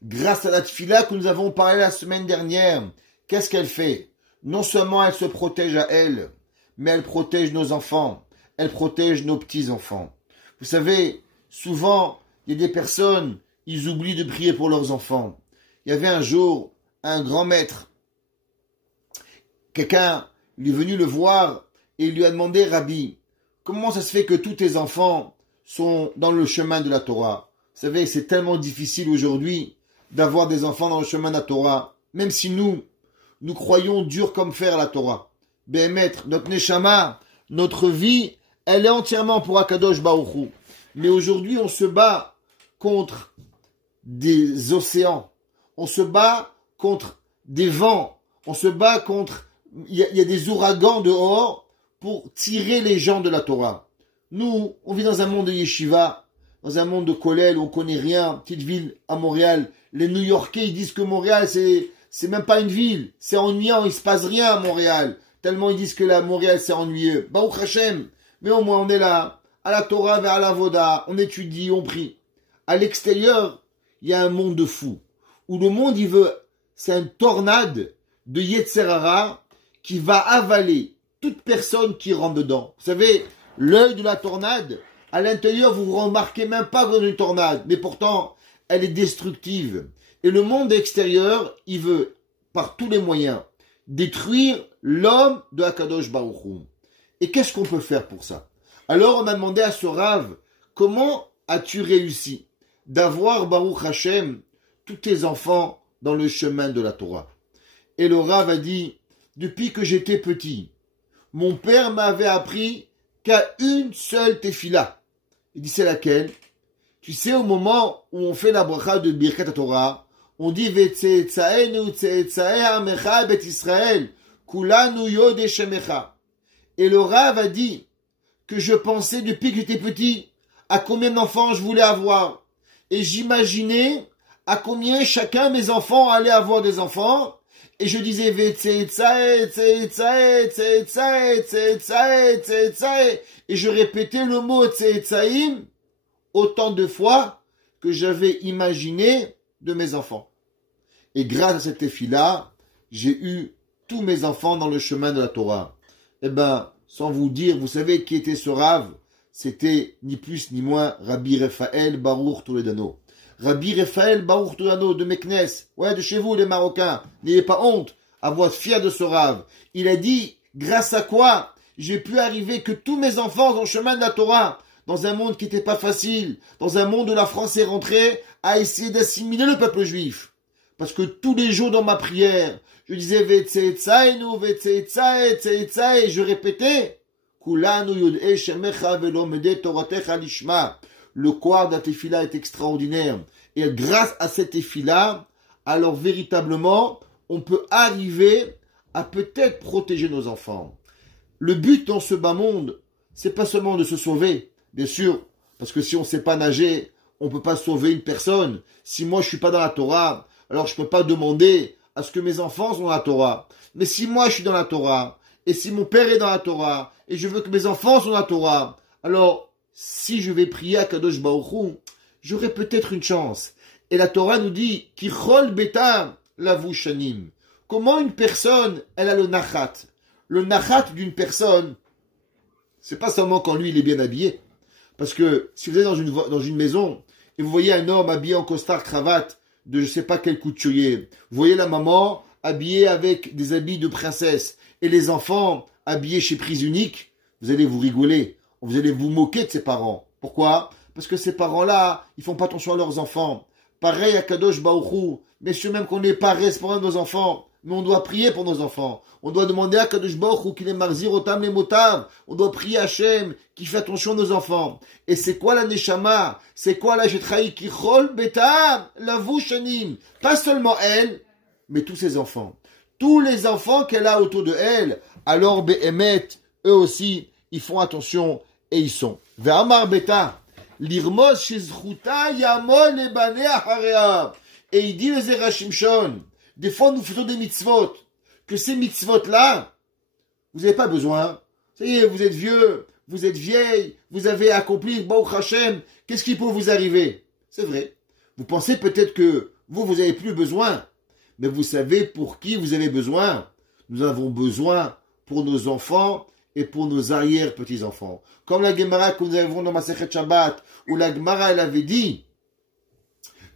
grâce à la tefila que nous avons parlé la semaine dernière, qu'est-ce qu'elle fait? Non seulement elle se protège à elle, mais elle protège nos enfants, elle protège nos petits-enfants. Vous savez, souvent, il y a des personnes, ils oublient de prier pour leurs enfants. Il y avait un jour un grand maître. Quelqu'un, il est venu le voir et il lui a demandé, Rabbi, comment ça se fait que tous tes enfants sont dans le chemin de la Torah? Vous savez, c'est tellement difficile aujourd'hui d'avoir des enfants dans le chemin de la Torah. Même si nous croyons dur comme fer à la Torah. Ben maître, notre neshama, notre vie, elle est entièrement pour Akadosh Baruch Hu. Mais aujourd'hui, on se bat contre des océans. On se bat contre des vents. On se bat contre... Il y a des ouragans dehors pour tirer les gens de la Torah. Nous, on vit dans un monde de yeshiva, dans un monde de kollel où on connaît rien, petite ville à Montréal. Les New-Yorkais, ils disent que Montréal, c'est même pas une ville. C'est ennuyant, il se passe rien à Montréal. Tellement ils disent que Montréal, c'est ennuyeux. Baruch Hashem. Mais au moins, on est là, à la Torah et à la Voda, on étudie, on prie. À l'extérieur, il y a un monde de fous. Où le monde, c'est une tornade de Yetzer Hara qui va avaler toute personne qui rentre dedans. Vous savez, l'œil de la tornade, à l'intérieur, vous vous remarquez même pas dans une tornade, mais pourtant, elle est destructive. Et le monde extérieur, il veut, par tous les moyens, détruire l'homme de Akadosh Baruch Hu. Et qu'est-ce qu'on peut faire pour ça? Alors, on a demandé à ce Rav, comment as-tu réussi d'avoir, Baruch Hashem, tous tes enfants dans le chemin de la Torah? Et le Rav a dit, depuis que j'étais petit, mon père m'avait appris qu'à une seule tefila. Il dit, c'est laquelle? Tu sais, au moment où on fait la bracha de Birkat Torah, on dit, Vetzeetzaenu tzeetzae amecha bet Israël, kulanu yod shemecha. Et le Rav a dit que je pensais depuis que j'étais petit à combien d'enfants je voulais avoir. Et j'imaginais à combien chacun de mes enfants allait avoir des enfants. Et je disais, Vetzeetzae, tzeetzae, tzeetzae, tzeetzae, tzeetzae. Et je répétais le mot tzeetzaim autant de fois que j'avais imaginé de mes enfants. Et grâce à cette tefila, j'ai eu tous mes enfants dans le chemin de la Torah. Eh ben, sans vous dire, vous savez qui était ce Rav? C'était ni plus ni moins Rabbi Raphaël Baruch Toledano. Rabbi Raphaël Baruch Toledano de Meknes, ouais, de chez vous les Marocains, n'ayez pas honte à vous être fiers de ce Rav. Il a dit, grâce à quoi j'ai pu arriver que tous mes enfants dans le chemin de la Torah, dans un monde qui n'était pas facile, dans un monde où la France est rentrée à essayer d'assimiler le peuple juif. Parce que tous les jours dans ma prière, je disais Vetzeetzaenu, Vetzeetzae, Tzeetzae, et je répétais Kulanu yod'e shemecha velomede toratecha lishma. Le quart de la tefila est extraordinaire. Et grâce à cette tefila, alors véritablement, on peut arriver à peut-être protéger nos enfants. Le but dans ce bas monde, c'est pas seulement de se sauver, bien sûr, parce que si on ne sait pas nager, on ne peut pas sauver une personne. Si moi je suis pas dans la Torah, alors je ne peux pas demander à ce que mes enfants soient dans la Torah. Mais si moi je suis dans la Torah, et si mon père est dans la Torah, et je veux que mes enfants soient dans la Torah, alors si je vais prier à Kadosh Baruch Hu, j'aurai peut-être une chance. Et la Torah nous dit, Kichol beta lavu shanim. Comment une personne, elle a le nachat? Le nachat d'une personne, c'est pas seulement quand lui il est bien habillé. Parce que si vous êtes dans une maison, et vous voyez un homme habillé en costard cravate, de je sais pas quel couturier, vous voyez la maman habillée avec des habits de princesse, et les enfants habillés chez Prise Unique, vous allez vous rigoler, vous allez vous moquer de ces parents. Pourquoi? Parce que ces parents-là, ils font pas attention à leurs enfants. Pareil à Kadosh Baruch Hu, messieurs, même qu'on n'est pas responsable de nos enfants, mais on doit prier pour nos enfants. On doit demander à Kadosh Baruch Hu qu'il est marzir otam les motav. On doit prier à Hachem qui fait attention à nos enfants. Et c'est quoi la neshama? C'est quoi la jetraï qui chol beta lavu shanim? Pas seulement elle, mais tous ses enfants. Tous les enfants qu'elle a autour de elle, alors behemet, eux aussi, ils font attention et ils sont. Ve'amar beta, l'irmos shizchuta yamol ebane acharea. Et il dit le Zera Shimshon, des fois nous faisons des mitzvot, que ces mitzvot-là, vous n'avez pas besoin. Ça y est, vous êtes vieux, vous êtes vieille, vous avez accompli Baruch Hashem, qu'est-ce qui peut vous arriver? C'est vrai. Vous pensez peut-être que vous n'avez plus besoin, mais vous savez pour qui vous avez besoin. Nous avons besoin pour nos enfants et pour nos arrière-petits-enfants. Comme la Gemara que nous avons dans Masechet Shabbat, où la Gemara elle avait dit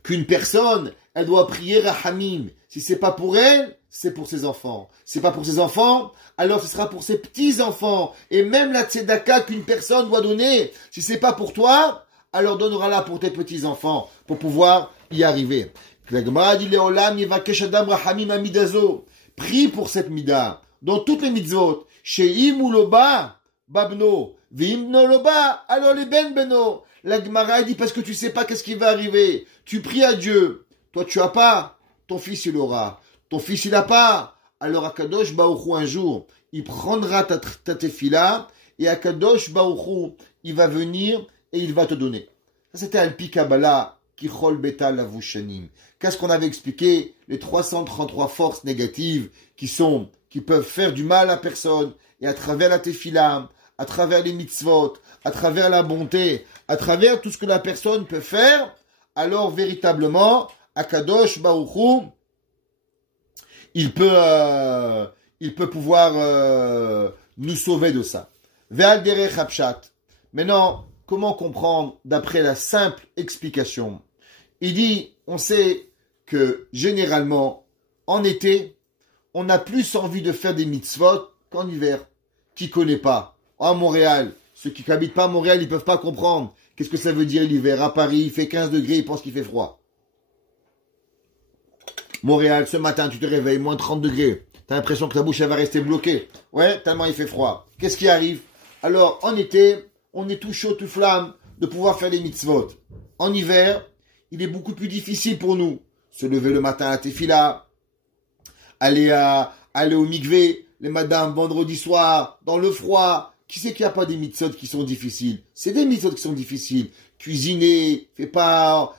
qu'une personne, elle doit prier Rahamim. Si c'est pas pour elle, c'est pour ses enfants. Si c'est pas pour ses enfants, alors ce sera pour ses petits-enfants. Et même la tzedaka qu'une personne doit donner, si c'est pas pour toi, alors donnera-la pour tes petits-enfants, pour pouvoir y arriver. La Gemara dit Leolam yevakesh adam Rahamim amidazo. Prie pour cette mida. Dans toutes les mitzvot. Sheim uloba babno. Vimno loba, alors les ben beno. La Gemara dit parce que tu sais pas qu'est-ce qui va arriver. Tu pries à Dieu. Toi tu as pas. Ton fils il aura. Ton fils il a pas. Alors Akadosh Baruch Hu un jour, il prendra ta tefila et Akadosh Baruch Hu, il va venir et il va te donner. Ça c'était un Kabbalah qui chol beta lavu shanim. Qu'est-ce qu'on avait expliqué? Les 333 forces négatives qui peuvent faire du mal à personne et à travers la tefila, à travers les mitzvot, à travers la bonté, à travers tout ce que la personne peut faire, alors véritablement, Akadosh Baruch Hu, il peut pouvoir nous sauver de ça. Ve'al derech hapshat. Maintenant, comment comprendre d'après la simple explication? Il dit, on sait que généralement, en été, on a plus envie de faire des mitzvot qu'en hiver. Qui connaît pas? À Montréal, ceux qui n'habitent pas à Montréal, ils peuvent pas comprendre. Qu'est-ce que ça veut dire l'hiver? À Paris, il fait 15 degrés, ils pensent qu'il fait froid. Montréal, ce matin, tu te réveilles, moins 30 degrés. T'as l'impression que ta bouche, elle va rester bloquée. Ouais, tellement il fait froid. Qu'est-ce qui arrive? Alors, en été, on est tout chaud, tout flamme de pouvoir faire des mitzvot. En hiver, il est beaucoup plus difficile pour nous. Se lever le matin à la tefila, aller au mikvé, les madames, vendredi soir, dans le froid. Qui sait qu'il n'y a pas des mitzvot qui sont difficiles? C'est des mitzvot qui sont difficiles. Cuisiner,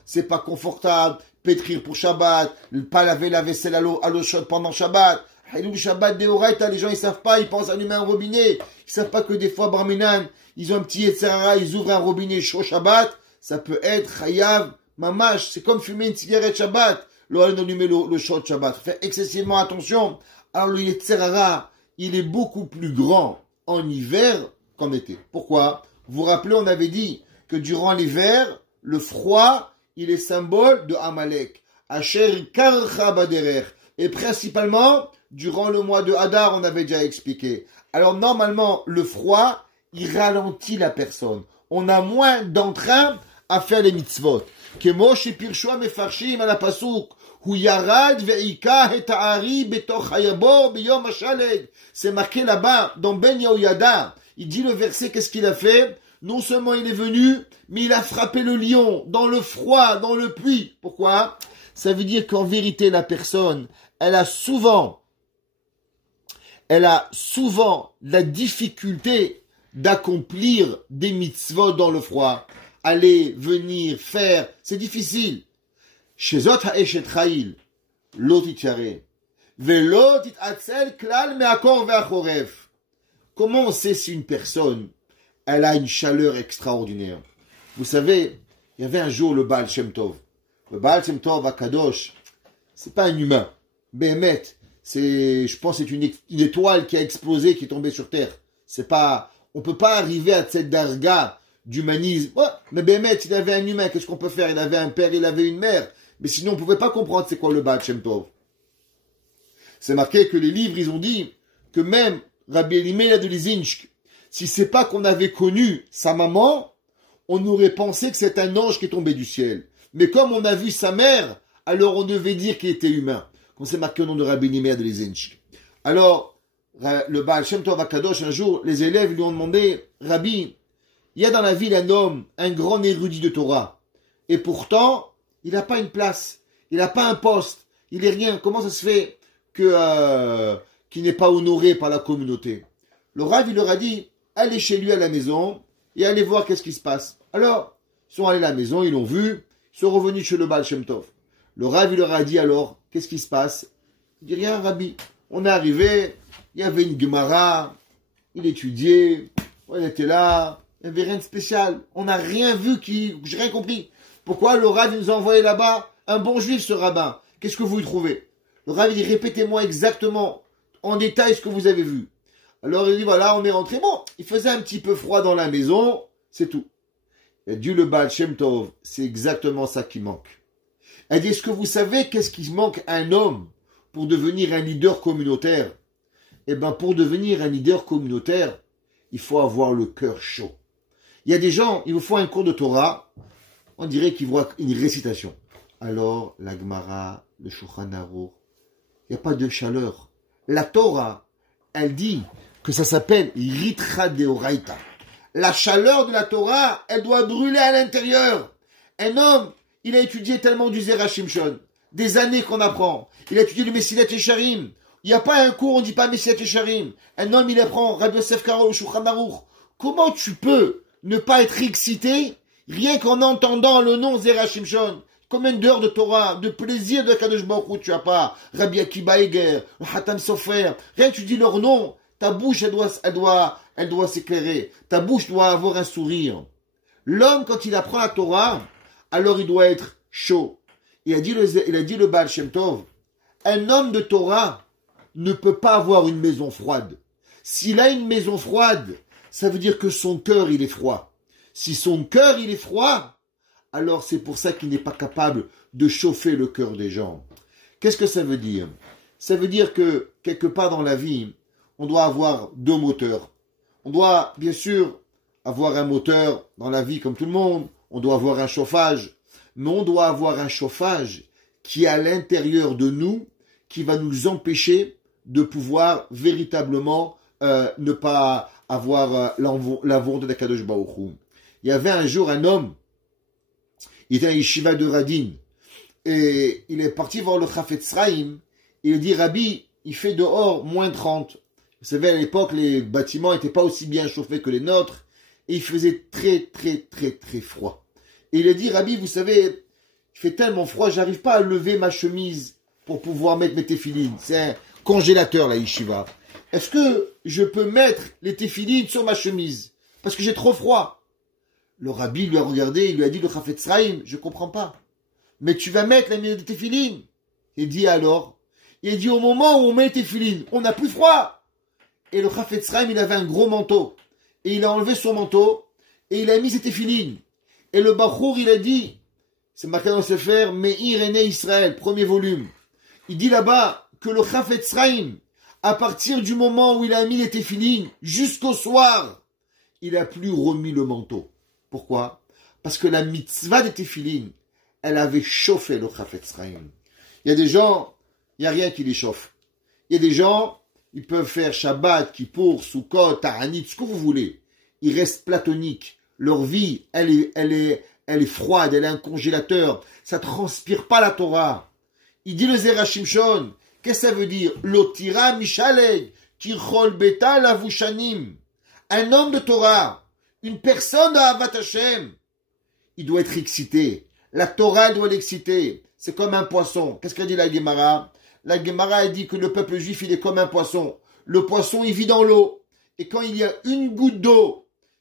c'est pas confortable. Pétrir pour Shabbat, pas laver la vaisselle à l'eau chaude pendant Shabbat. Le Shabbat des Horaïta, les gens ils savent pas, ils pensent allumer un robinet. Ils savent pas que des fois, Barminan, ils ont un petit etc. Ils ouvrent un robinet chaud Shabbat. Ça peut être Chayav, Mamash. C'est comme fumer une cigarette Shabbat. L'oreille d'allumer le chaud Shabbat. Faire excessivement attention. Alors le Yetzerara, il est beaucoup plus grand en hiver qu'en été. Pourquoi? Vous vous rappelez, on avait dit que durant l'hiver, le froid, il est symbole de Amalek. Asher karcha baderer. Et principalement, durant le mois de Hadar, on avait déjà expliqué. Alors normalement, le froid, il ralentit la personne. On a moins d'entrain à faire les mitzvot. Kemo shepirshua mefarshim ala pasuk. Hu yarad ve'ika et ha'ari betoch hayabo biyom hashaleg. C'est marqué là-bas, dans Ben Yehoyada. Il dit le verset, qu'est-ce qu'il a fait? Non seulement il est venu, mais il a frappé le lion, dans le froid, dans le puits. Pourquoi? Ça veut dire qu'en vérité, la personne, elle a souvent la difficulté d'accomplir des mitzvot dans le froid. Aller, venir, faire, c'est difficile. Shezot ha'eshet chayil, lo titchare, ve'lo tit'atzel klal me'akor ve'achoref. Comment on sait si une personne, elle a une chaleur extraordinaire? Vous savez, il y avait un jour le Baal Shem Tov. Le Baal Shem Tov à Kadosh, c'est pas un humain. Béhémet, je pense que c'est une étoile qui a explosé, qui est tombée sur Terre. On peut pas arriver à cette darga d'humanisme. Ouais, mais Béhémet, il avait un humain, qu'est-ce qu'on peut faire? Il avait un père, il avait une mère. Mais sinon, on pouvait pas comprendre c'est quoi le Baal Shem Tov. C'est marqué que les livres, ils ont dit que même Rabbi Elimelech de Lizinsk, si c'est pas qu'on avait connu sa maman, on aurait pensé que c'est un ange qui est tombé du ciel. Mais comme on a vu sa mère, alors on devait dire qu'il était humain. Comme c'est marqué au nom de Rabbi Elimelech de Lizinsk. Alors, le Baal Shem Tov Akadosh, un jour, les élèves lui ont demandé, Rabbi, il y a dans la ville un homme, un grand érudit de Torah. Et pourtant, il n'a pas une place. Il n'a pas un poste. Il est rien. Comment ça se fait qu'il n'est pas honoré par la communauté? Le Rav, il leur a dit, allez chez lui à la maison et allez voir qu'est-ce qui se passe. Alors, ils sont allés à la maison, ils l'ont vu, ils sont revenus chez le Baal Shem Tov. Le Rav, il leur a dit alors, qu'est-ce qui se passe? Il dit rien, Rabbi. On est arrivé, il y avait une Gemara, il étudiait, on était là, il n'y avait rien de spécial. On n'a rien vu j'ai rien compris. Pourquoi le Rav nous a envoyé là-bas? Un bon juif, ce rabbin. Qu'est-ce que vous y trouvez? Le Rav, il dit, répétez-moi exactement, en détail, ce que vous avez vu. Alors, il dit, voilà, on est rentré. Bon, il faisait un petit peu froid dans la maison, c'est tout. Il a dit, le Baal Shem Tov, c'est exactement ça qui manque. Elle dit, est-ce que vous savez qu'est-ce qui manque à un homme pour devenir un leader communautaire? Eh bien, pour devenir un leader communautaire, il faut avoir le cœur chaud. Il y a des gens, il vous faut un cours de Torah, on dirait qu'ils voient une récitation. Alors, la Gemara, le Shulchan Aruch, il n'y a pas de chaleur. La Torah, elle dit que ça s'appelle Ritra Deoraita. La chaleur de la Torah, elle doit brûler à l'intérieur. Un homme, il a étudié tellement du Zera Shimshon, des années qu'on apprend. Il a étudié le Mesilat Yesharim. Il n'y a pas un cours, on ne dit pas Mesilat Yesharim. Un homme, il apprend Rabbi Yosef Karo, le Shulchan Aruch. Comment tu peux ne pas être excité rien qu'en entendant le nom Zera Shimshon? Combien d'heures de Torah, de plaisir de Kadosh Baruch Hu tu as pas? Rabbi Akiba Eger, le Hatam Sofer. Rien que tu dis leur nom, ta bouche, elle elle doit s'éclairer. Ta bouche doit avoir un sourire. L'homme, quand il apprend la Torah, alors il doit être chaud. Il a dit le Baal Shem Tov, un homme de Torah ne peut pas avoir une maison froide. S'il a une maison froide, ça veut dire que son cœur, il est froid. Si son cœur, il est froid, alors c'est pour ça qu'il n'est pas capable de chauffer le cœur des gens. Qu'est-ce que ça veut dire? Ça veut dire que, quelque part dans la vie, on doit avoir deux moteurs. On doit, bien sûr, avoir un moteur dans la vie comme tout le monde. On doit avoir un chauffage. Mais on doit avoir un chauffage qui est à l'intérieur de nous, qui va nous empêcher de pouvoir véritablement ne pas avoir la volonté d'Akadosh Baruch Hu. Il y avait un jour un homme, il était un yeshiva de Radin, et il est parti voir le Chafetz Chaim. Il a dit, Rabbi, il fait dehors moins 30. Vous savez, à l'époque, les bâtiments n'étaient pas aussi bien chauffés que les nôtres, et il faisait très, très, très, très froid. Et il a dit, Rabbi, vous savez, il fait tellement froid, j'arrive pas à lever ma chemise pour pouvoir mettre mes téphilines. C'est un congélateur, la yeshiva. Est-ce que je peux mettre les téphilines sur ma chemise? Parce que j'ai trop froid. Le Rabbi lui a regardé, il lui a dit, le Chafetz Chaim, je comprends pas. Mais tu vas mettre les téphilines. Il dit alors, il dit au moment où on met les téphilines, on n'a plus froid. Et le Chafetz Chaim, il avait un gros manteau. Et il a enlevé son manteau, et il a mis ses téphilines. Et le Bachour, il a dit, c'est marqué dans le Sefer, Meir Ene Israël, premier volume. Il dit là-bas que le Chafetz Chaim, à partir du moment où il a mis les téphilines, jusqu'au soir, il n'a plus remis le manteau. Pourquoi? Parce que la mitzvah des téphilines, elle avait chauffé le Chafetz Chaim. Il y a des gens, il n'y a rien qui les chauffe. Il y a des gens, ils peuvent faire Shabbat, Kippour, Sukkot, Ta'anit, ce que vous voulez. Ils restent platoniques. Leur vie, elle est froide, elle est un congélateur. Ça transpire pas la Torah. Il dit le Zera Shimshon, qu'est-ce que ça veut dire? Lotira mishaleg, kirchol beta lavushanim. Un homme de Torah, une personne de Avat Hashem, il doit être excité. La Torah, elle doit l'exciter. C'est comme un poisson. Qu'est-ce qu'a dit la Gemara? La Gemara, elle dit que le peuple juif, il est comme un poisson. Le poisson, il vit dans l'eau. Et quand il y a une goutte d'eau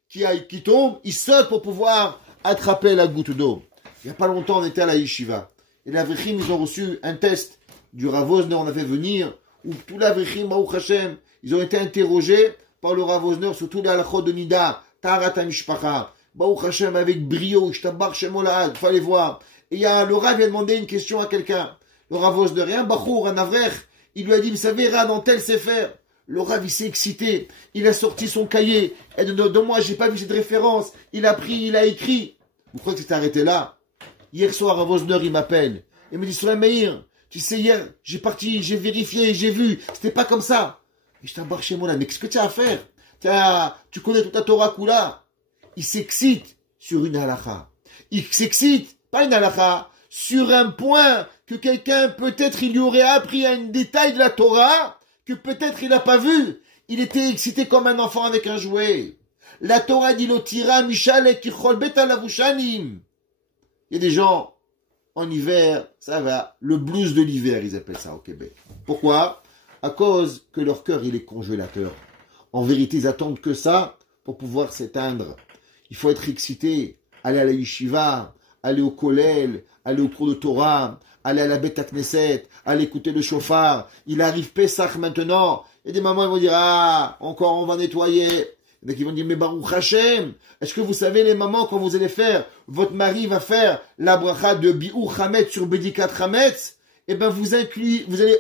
qui tombe, il saute pour pouvoir attraper la goutte d'eau. Il n'y a pas longtemps, on était à la yeshiva. Et les Avrichim, ils ont reçu un test du Rav Wosner, on a fait venir, où tous les Avrichim, Baruch Hashem, ils ont été interrogés par le Rav Wosner sur tous les halachot de Nida, Taharat HaMishpacha, Baruch Hashem, avec brio, Ishtabar Shem Olad, fallait voir. Et le Rav a demandé une question à quelqu'un. Le Rav Wosner, un Bachour, un Avrech, il lui a dit, vous savez, dans tel Sefer, le Rav, il s'est excité, il a sorti son cahier, et de moi, j'ai pas vu cette référence, il a pris, il a écrit. Vous croyez que c'est arrêté là? Hier soir, Rav Wosner, il m'appelle. Il me dit, Soleil Meir, tu sais, hier, j'ai vérifié, j'ai vu, c'était pas comme ça. Et je t'embarque chez moi là, mais qu'est-ce que tu as à faire? Tu connais toute la Torah Kula. Il s'excite sur une halakha. Il s'excite, pas une halakha, sur un point que quelqu'un, peut-être, il lui aurait appris un détail de la Torah, que peut-être il n'a pas vu. Il était excité comme un enfant avec un jouet. La Torah dit l'otira mishale kichol beta lavushanim. Il y a des gens, en hiver, ça va, le blues de l'hiver, ils appellent ça au Québec. Pourquoi? À cause que leur cœur, il est congélateur. En vérité, ils attendent que ça pour pouvoir s'éteindre. Il faut être excité, aller à la yeshiva, aller au kollel, aller au cours de Torah, aller à la Beth Knesset, aller écouter le chauffard. Il arrive Pessah maintenant. Et des mamans, ils vont dire, encore on va nettoyer. Et ils vont dire, mais Baruch Hashem, est-ce que vous savez les mamans, quand vous allez faire, votre mari va faire la bracha de Bi'ur Chametz sur Bedikat Chametz, eh ben vous allez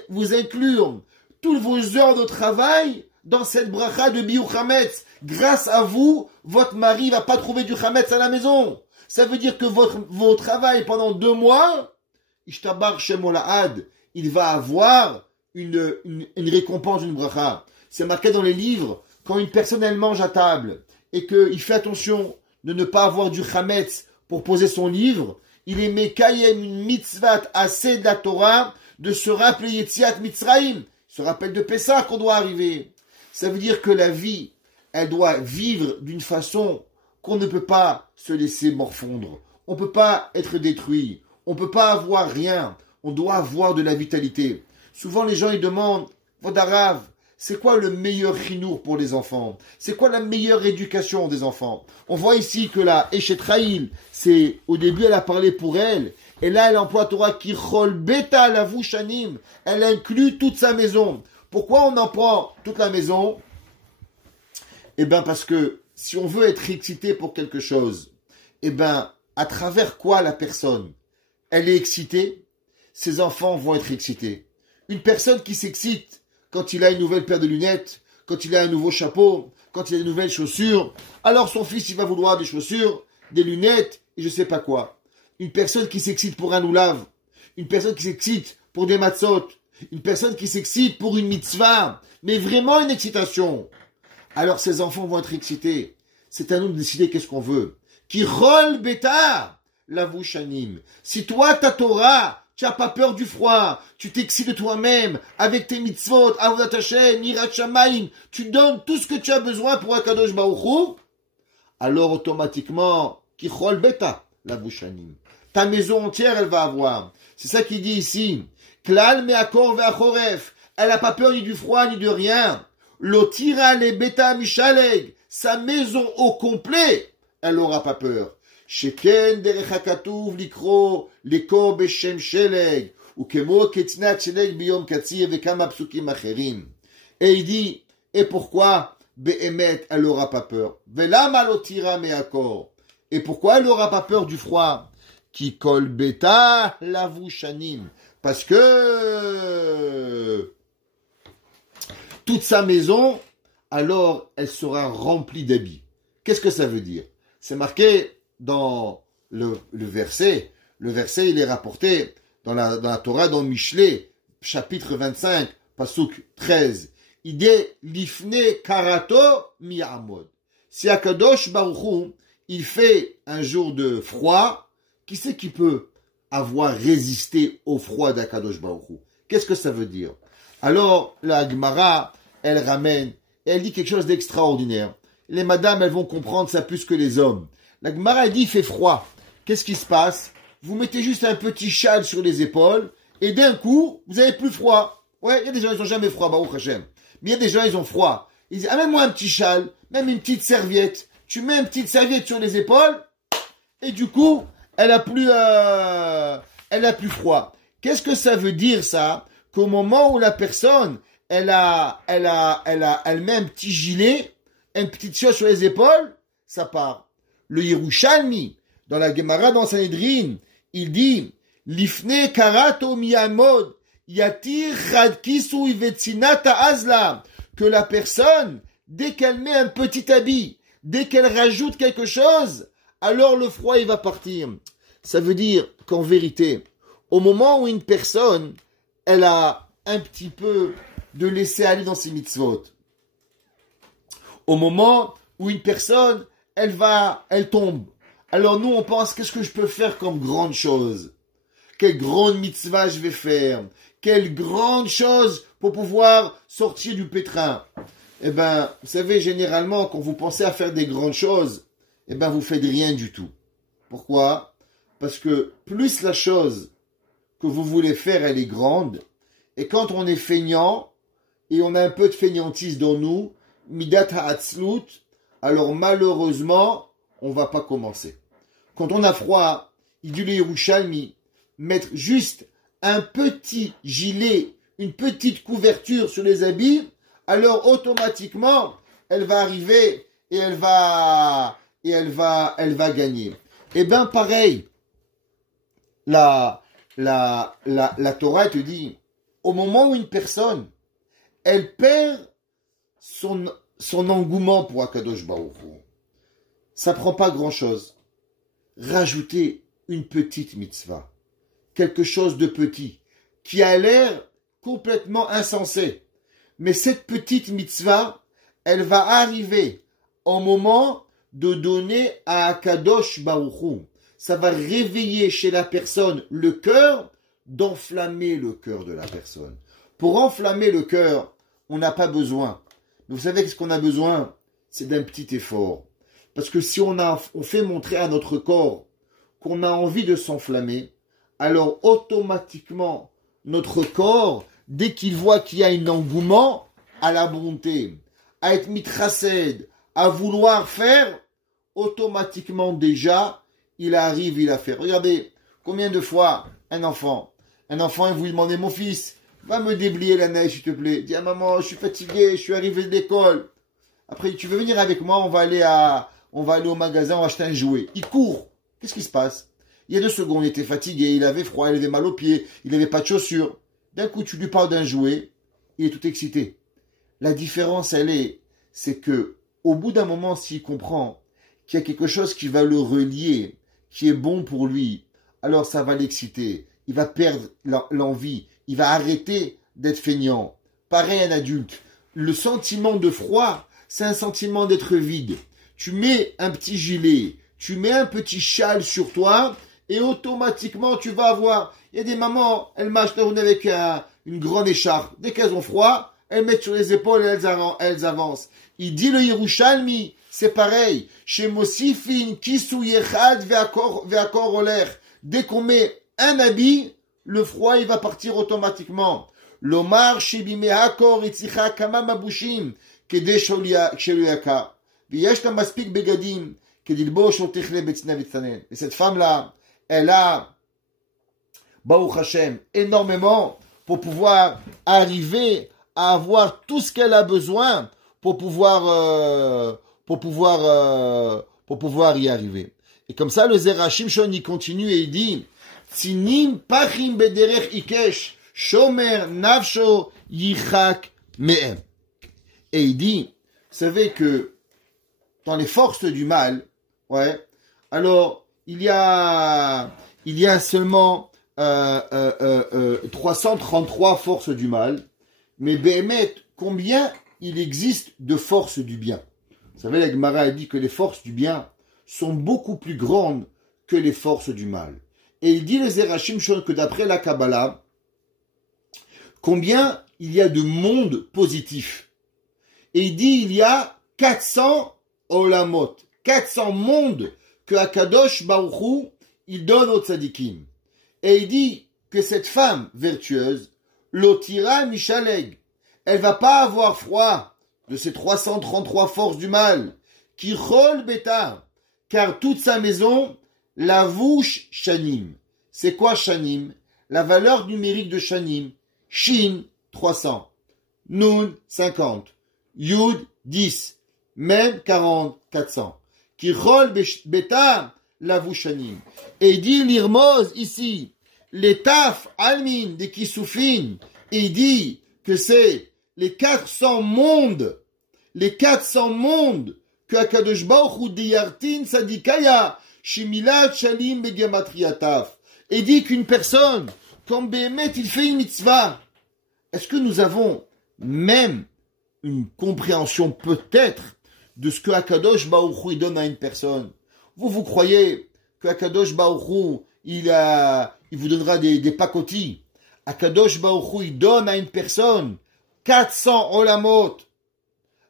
vous inclure toutes vos heures de travail dans cette bracha de Bi'ur Chametz. Grâce à vous, votre mari va pas trouver du Chametz à la maison. Ça veut dire que votre travail pendant 2 mois, Ishtabar Shem Olad, il va avoir une récompense d'une bracha. C'est marqué dans les livres, quand une personne elle mange à table et qu'il fait attention de ne pas avoir du chametz pour poser son livre, il est mekayem une mitzvat assez de la Torah de se rappeler Yetziat Mitzrayim, se rappelle de Pessah qu'on doit arriver. Ça veut dire que la vie, elle doit vivre d'une façon qu'on ne peut pas se laisser morfondre. On ne peut pas être détruit. On ne peut pas avoir rien. On doit avoir de la vitalité. Souvent les gens ils demandent, Vodarav, c'est quoi le meilleur chinour pour les enfants? C'est quoi la meilleure éducation des enfants? On voit ici que la Eshet Raïl, c'est, au début, elle a parlé pour elle. Et là, elle emploie Torah qui chol beta la vushanim. Elle inclut toute sa maison. Pourquoi on emploie toute la maison? Eh bien, parce que si on veut être excité pour quelque chose, eh bien, à travers quoi la personne, elle est excitée, ses enfants vont être excités. Une personne qui s'excite quand il a une nouvelle paire de lunettes, quand il a un nouveau chapeau, quand il a de nouvelles chaussures, alors son fils, il va vouloir des chaussures, des lunettes, et je sais pas quoi. Une personne qui s'excite pour un oulav, une personne qui s'excite pour des matzot, une personne qui s'excite pour une mitzvah, mais vraiment une excitation. Alors ses enfants vont être excités. C'est à nous de décider qu'est-ce qu'on veut. Qui rôle bêta, la vushanim. Si toi, ta Torah, tu n'as pas peur du froid, tu t'excites de toi-même, avec tes mitzvot, avodat Hashem, yirat shamayim, tu donnes tout ce que tu as besoin pour Akadosh Baruch Hu, alors automatiquement, qui rôle bêta, la vushanim. Ta maison entière, elle va avoir. C'est ça qu'il dit ici. Klal me'akor ve'achoref. Elle n'a pas peur ni du froid, ni de rien. L'otira les bêta mishaleg. Sa maison au complet, elle n'aura pas peur. Sheken derech hakatuv likro leko beshem sheleg. Ou kemo ketnat sheleg biyom katsir vekama psukim acherim. Et il dit, et pourquoi be'emet, elle n'aura pas peur? Velama l'otira me'akor. Et pourquoi elle n'aura pas peur du froid? Qui kol beta la vushanim. Parce que toute sa maison, alors elle sera remplie d'habits. Qu'est-ce que ça veut dire? C'est marqué dans le verset. Le verset, il est rapporté dans la Torah, dans Michelet, chapitre 25, pasuk 13. Il dit, l'ifne karato mi'amod. Si Akadosh Baruch Hu, il fait un jour de froid, qui c'est qui peut avoir résisté au froid d'Akadosh Baruch Hu? Qu'est-ce que ça veut dire? Alors, la Gemara, elle ramène, et elle dit quelque chose d'extraordinaire. Les madames, elles vont comprendre ça plus que les hommes. La Gemara, elle dit, il fait froid. Qu'est-ce qui se passe? Vous mettez juste un petit châle sur les épaules, et d'un coup, vous avez plus froid. Ouais, il y a des gens, ils ont jamais froid, Baruch Hashem. Mais il y a des gens, ils ont froid. Ils disent, amène-moi un petit châle, même une petite serviette. Tu mets une petite serviette sur les épaules, et du coup, elle a plus froid. Qu'est-ce que ça veut dire, ça? Qu'au moment où la personne, elle met un petit gilet, une petite chose sur les épaules, ça part. Le Yerushalmi, dans la Gemara, dans Sanhedrin, il dit, Lifne karato miyamod, yatir chadkisu ivetsinata azla, que la personne, dès qu'elle met un petit habit, dès qu'elle rajoute quelque chose, alors le froid, il va partir. Ça veut dire qu'en vérité, au moment où une personne, elle a un petit peu de laisser aller dans ses mitzvot, au moment où une personne, elle tombe, alors nous, on pense, qu'est-ce que je peux faire comme grande chose? Quelle grande mitzvah je vais faire? Quelle grande chose pour pouvoir sortir du pétrin? Eh ben, vous savez, généralement, quand vous pensez à faire des grandes choses, eh ben, vous faites rien du tout. Pourquoi? Parce que plus la chose que vous voulez faire, elle est grande, et quand on est feignant, et on a un peu de feignantise dans nous, midat ha'atzlut, alors malheureusement, on va pas commencer. Quand on a froid, il dit le Yerushalmi, mettre juste un petit gilet, une petite couverture sur les habits, alors automatiquement, elle va arriver et elle va gagner. Eh ben pareil, la Torah te dit, au moment où une personne, elle perd son engouement pour Akadosh Baruch Hu, ça prend pas grand chose. Rajouter une petite mitzvah, quelque chose de petit, qui a l'air complètement insensé. Mais cette petite mitzvah, elle va arriver au moment de donner à Akadosh Baruch Hu. Ça va réveiller chez la personne le cœur, d'enflammer le cœur de la personne. Pour enflammer le cœur, on n'a pas besoin. Mais vous savez ce qu'on a besoin? C'est d'un petit effort. Parce que si on fait montrer à notre corps qu'on a envie de s'enflammer, alors automatiquement, notre corps, dès qu'il voit qu'il y a un engouement, à la bonté, à être mitracède, à vouloir faire, automatiquement déjà, il arrive, il a fait. Regardez, combien de fois un enfant, il vous demande, mon fils, va me déblayer la neige, s'il te plaît. Dis à maman, je suis fatigué, je suis arrivé de l'école. Après, tu veux venir avec moi, on va aller au magasin, on va acheter un jouet. Il court. Qu'est-ce qui se passe? Il y a 2 secondes, il était fatigué, il avait froid, il avait mal aux pieds, il n'avait pas de chaussures. D'un coup, tu lui parles d'un jouet, il est tout excité. La différence, c'est que, au bout d'un moment, s'il comprend qu'il y a quelque chose qui va le relier, qui est bon pour lui, alors ça va l'exciter. Il va perdre l'envie. Il va arrêter d'être feignant. Pareil, un adulte. Le sentiment de froid, c'est un sentiment d'être vide. Tu mets un petit gilet, tu mets un petit châle sur toi, et automatiquement, tu vas avoir... Il y a des mamans, elles marchent avec une grande écharpe. Dès qu'elles ont froid, elles mettent sur les épaules et elles avancent. Il dit le Yerushalmi, c'est pareil. Chez Mosifin, Kisu Yechad, Veakor Oler. Dès qu'on met un habit, le froid, il va partir automatiquement. Lomar, Shebime Hakor, Itzicha, Kama Mabushim, Kede Sheluyaka. Viyeshta Maspik Begadim, Kedilbosh, Otichle Betzina Vitzanen. Et cette femme-là, elle a, Baruch Hashem, énormément pour pouvoir arriver à avoir tout ce qu'elle a besoin pour pouvoir y arriver. Et comme ça, le Zerachim Shon, il continue et il dit, Tzinim pachim bederech ikesh, shomer nafsho yichak me'em. Et il dit, vous savez que dans les forces du mal, alors il y a seulement 333 forces du mal, mais Béhémet, combien il existe de forces du bien? Vous savez, la Gemara a dit que les forces du bien sont beaucoup plus grandes que les forces du mal. Et il dit les Zerachim Shon que d'après la Kabbalah, combien il y a de mondes positifs. Et il dit il y a 400 olamot, 400 mondes que Akadosh Baruch Hu, il donne aux tzadikim. Et il dit que cette femme vertueuse, l'otira mishaleg, elle va pas avoir froid de ces 333 forces du mal, qui chol beta, car toute sa maison, la vouche shanim. C'est quoi shanim? La valeur numérique de shanim. Shin, 300. Nun, 50. Yud, 10. Mem, 40, 400. Qui chol beta, la vouche shanim. Et il dit l'irmoz ici, les taf almin des kisoufin, et il dit que c'est les 400 mondes que Akadosh Baruch Hu diyartin sadikaya shimilat shalim begematriataf. Et dit qu'une personne, comme Béhémet, il fait une mitzvah. Est-ce que nous avons même une compréhension peut-être de ce que Akadosh Baruch Hu donne à une personne? Vous croyez que Akadosh Baruch Hu, il vous donnera des pacotis? Akadosh Baruch Hu, il donne à une personne 400 olamot.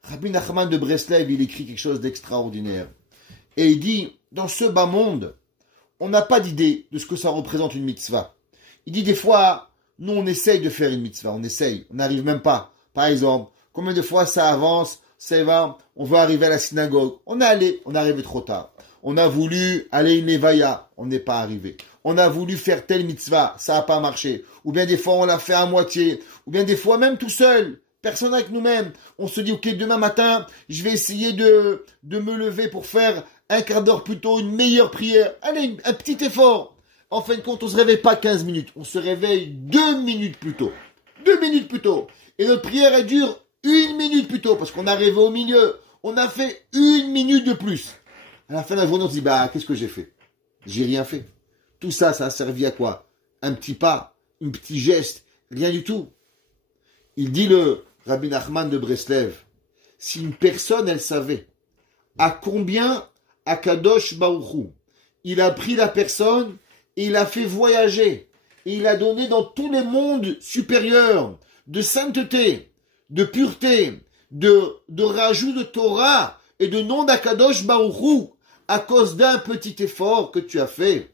Rabbi Nachman de Breslev, il écrit quelque chose d'extraordinaire. Et il dit, dans ce bas monde, on n'a pas d'idée de ce que ça représente une mitzvah. Il dit des fois, nous on essaye de faire une mitzvah, on n'arrive même pas. Par exemple, combien de fois ça avance, ça va, on veut arriver à la synagogue. On est arrivé trop tard. On a voulu aller une levaya, on n'est pas arrivé. On a voulu faire telle mitzvah, ça n'a pas marché. Ou bien des fois on l'a fait à moitié. Ou bien des fois même tout seul, personne avec nous-mêmes. On se dit, ok, demain matin, je vais essayer de me lever pour faire un quart d'heure plus tôt, une meilleure prière. Allez, un petit effort. En fin de compte, on se réveille pas 15 minutes. On se réveille 2 minutes plus tôt. 2 minutes plus tôt. Et notre prière, elle dure 1 minute plus tôt. Parce qu'on est arrivé au milieu. On a fait 1 minute de plus. À la fin de la journée, on se dit, qu'est-ce que j'ai fait? J'ai rien fait. Tout ça, ça a servi à quoi? Un petit pas, un petit geste, rien du tout. Il dit le Rabbi Nachman de Breslev, si une personne, elle savait à combien Akadosh Baruch Hu, il a pris la personne et il a fait voyager, et il a donné dans tous les mondes supérieurs de sainteté, de pureté, de rajout de Torah et de nom d'Akadosh Baruch Hu, à cause d'un petit effort que tu as fait,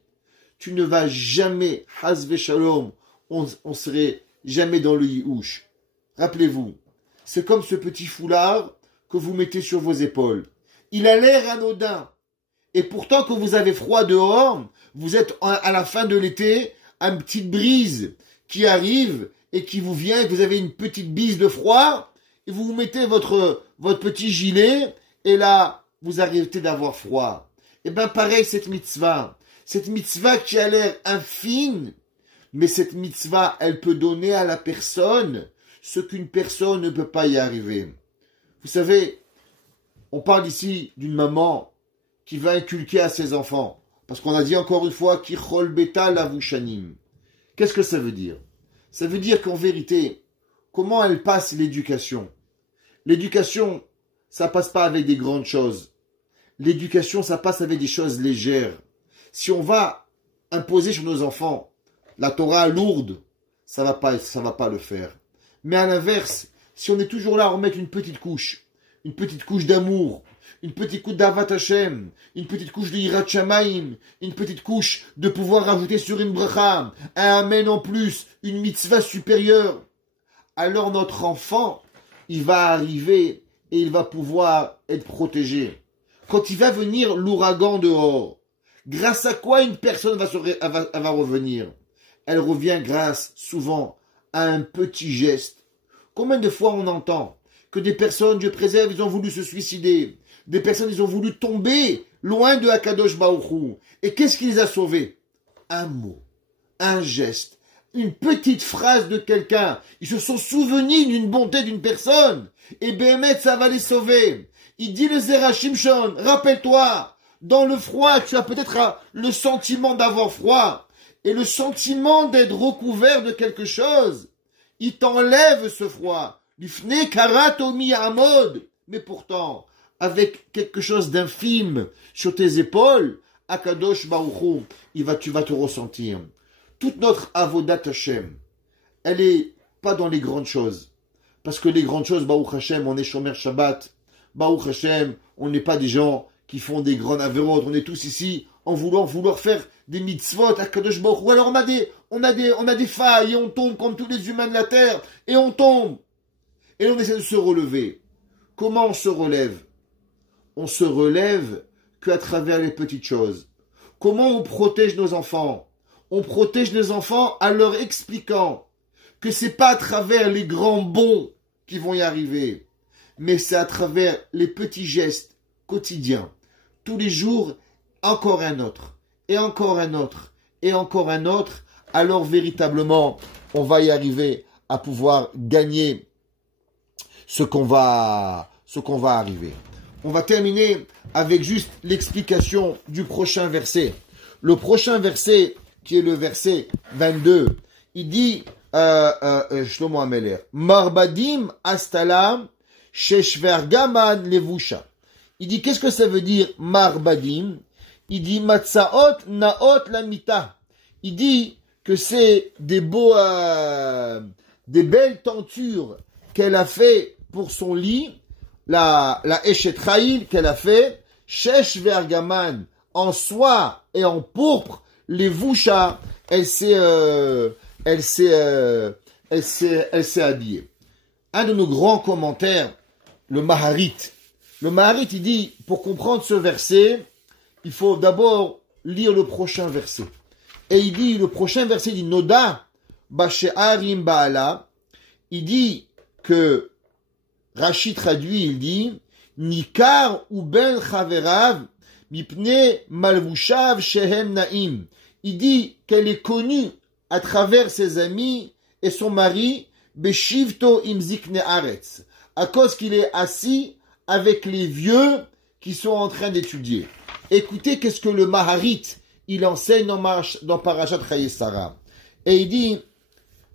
tu ne vas jamais, Hasve Shalom, on serait jamais dans le Yihush. Rappelez-vous, c'est comme ce petit foulard que vous mettez sur vos épaules. Il a l'air anodin. Et pourtant, quand vous avez froid dehors, vous êtes à la fin de l'été, une petite brise qui arrive et qui vous vient, et vous avez une petite bise de froid, et vous mettez votre petit gilet, et là, vous arrêtez d'avoir froid. Et bien pareil, cette mitzvah qui a l'air infime, mais cette mitzvah, elle peut donner à la personne ce qu'une personne ne peut pas y arriver. Vous savez, on parle ici d'une maman qui va inculquer à ses enfants, parce qu'on a dit encore une fois, Kichol beta lavushanim. Qu'est-ce que ça veut dire? Ça veut dire qu'en vérité, comment elle passe l'éducation? L'éducation, ça passe pas avec des grandes choses. L'éducation, ça passe avec des choses légères. Si on va imposer sur nos enfants la Torah lourde, ça va pas le faire. Mais à l'inverse, si on est toujours là à remettre une petite couche d'amour, une petite couche d'Avat Hashem, une petite couche de Yirat Shamayim, une petite couche de pouvoir rajouter sur une bracha, un amen en plus, une mitzvah supérieure, alors notre enfant, il va arriver et il va pouvoir être protégé. Quand il va venir l'ouragan dehors, grâce à quoi une personne va revenir? Elle revient grâce, souvent, à un petit geste. Combien de fois on entend que des personnes, Dieu préserve, ils ont voulu se suicider. Des personnes, ils ont voulu tomber loin de Akadosh Baruch Hu. Et qu'est-ce qui les a sauvés? Un mot, un geste, une petite phrase de quelqu'un. Ils se sont souvenus d'une bonté d'une personne. Et Béhémet, ça va les sauver. Il dit le Zera Shimshon, rappelle-toi, dans le froid, tu as peut-être le sentiment d'avoir froid. Et le sentiment d'être recouvert de quelque chose. Il t'enlève ce froid. Lifne karatomi amod. Mais pourtant, avec quelque chose d'infime sur tes épaules, Akadosh Baruch Hu, tu vas te ressentir. Toute notre avodat Hashem, elle est pas dans les grandes choses. Parce que les grandes choses, Baruch Hashem, on est Shomer Shabbat. Baruch Hashem, on n'est pas des gens qui font des grandes avérotes. On est tous ici en vouloir faire des mitzvot, Akadosh Baruch Hu. Alors on a des failles et on tombe comme tous les humains de la terre. Et on tombe. Et on essaie de se relever. Comment on se relève? On se relève qu'à travers les petites choses. Comment on protège nos enfants? On protège nos enfants en leur expliquant que c'est pas à travers les grands bons qui vont y arriver, mais c'est à travers les petits gestes quotidiens. Tous les jours, encore un autre, et encore un autre, et encore un autre. Alors véritablement, on va y arriver à pouvoir gagner ce qu'on va arriver. On va terminer avec juste l'explication du prochain verset. Le prochain verset, qui est le verset 22, il dit, Shlomo Ameler, Marbadim Astalam Sheshvergaman Levusha. Il dit, qu'est-ce que ça veut dire, Marbadim? Il dit, Matzaot Naot Lamita. Il dit que c'est des belles tentures qu'elle a fait pour son lit, la Eshet Chayil qu'elle a fait, Shesh Vergaman, en soie et en pourpre, les Vusha, elle s'est habillée. Un de nos grands commentaires, le Maharit. Le Maharit, il dit, pour comprendre ce verset, il faut d'abord lire le prochain verset. Et il dit, le prochain verset dit, Noda, Bashe'arim Ba'ala, il dit que, Rashi traduit, il dit, Nikar ou ben chaverav, mipne malvushav shehem naim. Il dit qu'elle est connue à travers ses amis et son mari, beshivto imzikne aretz, à cause qu'il est assis avec les vieux qui sont en train d'étudier. Écoutez qu'est-ce que le Maharit, il enseigne dans Parashat Chayei Sarah. Et il dit,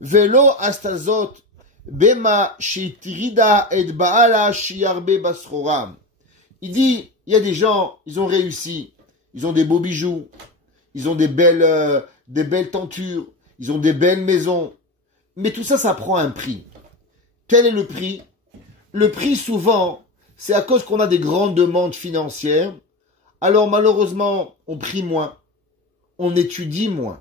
Velo astazot, Bema shitrida et baala shiarbe basroram. Il dit, il y a des gens, ils ont réussi, ils ont des beaux bijoux, ils ont des belles tentures, ils ont des belles maisons, mais tout ça, ça prend un prix. Quel est le prix? Le prix, souvent, c'est à cause qu'on a des grandes demandes financières. Alors malheureusement, on prie moins, on étudie moins,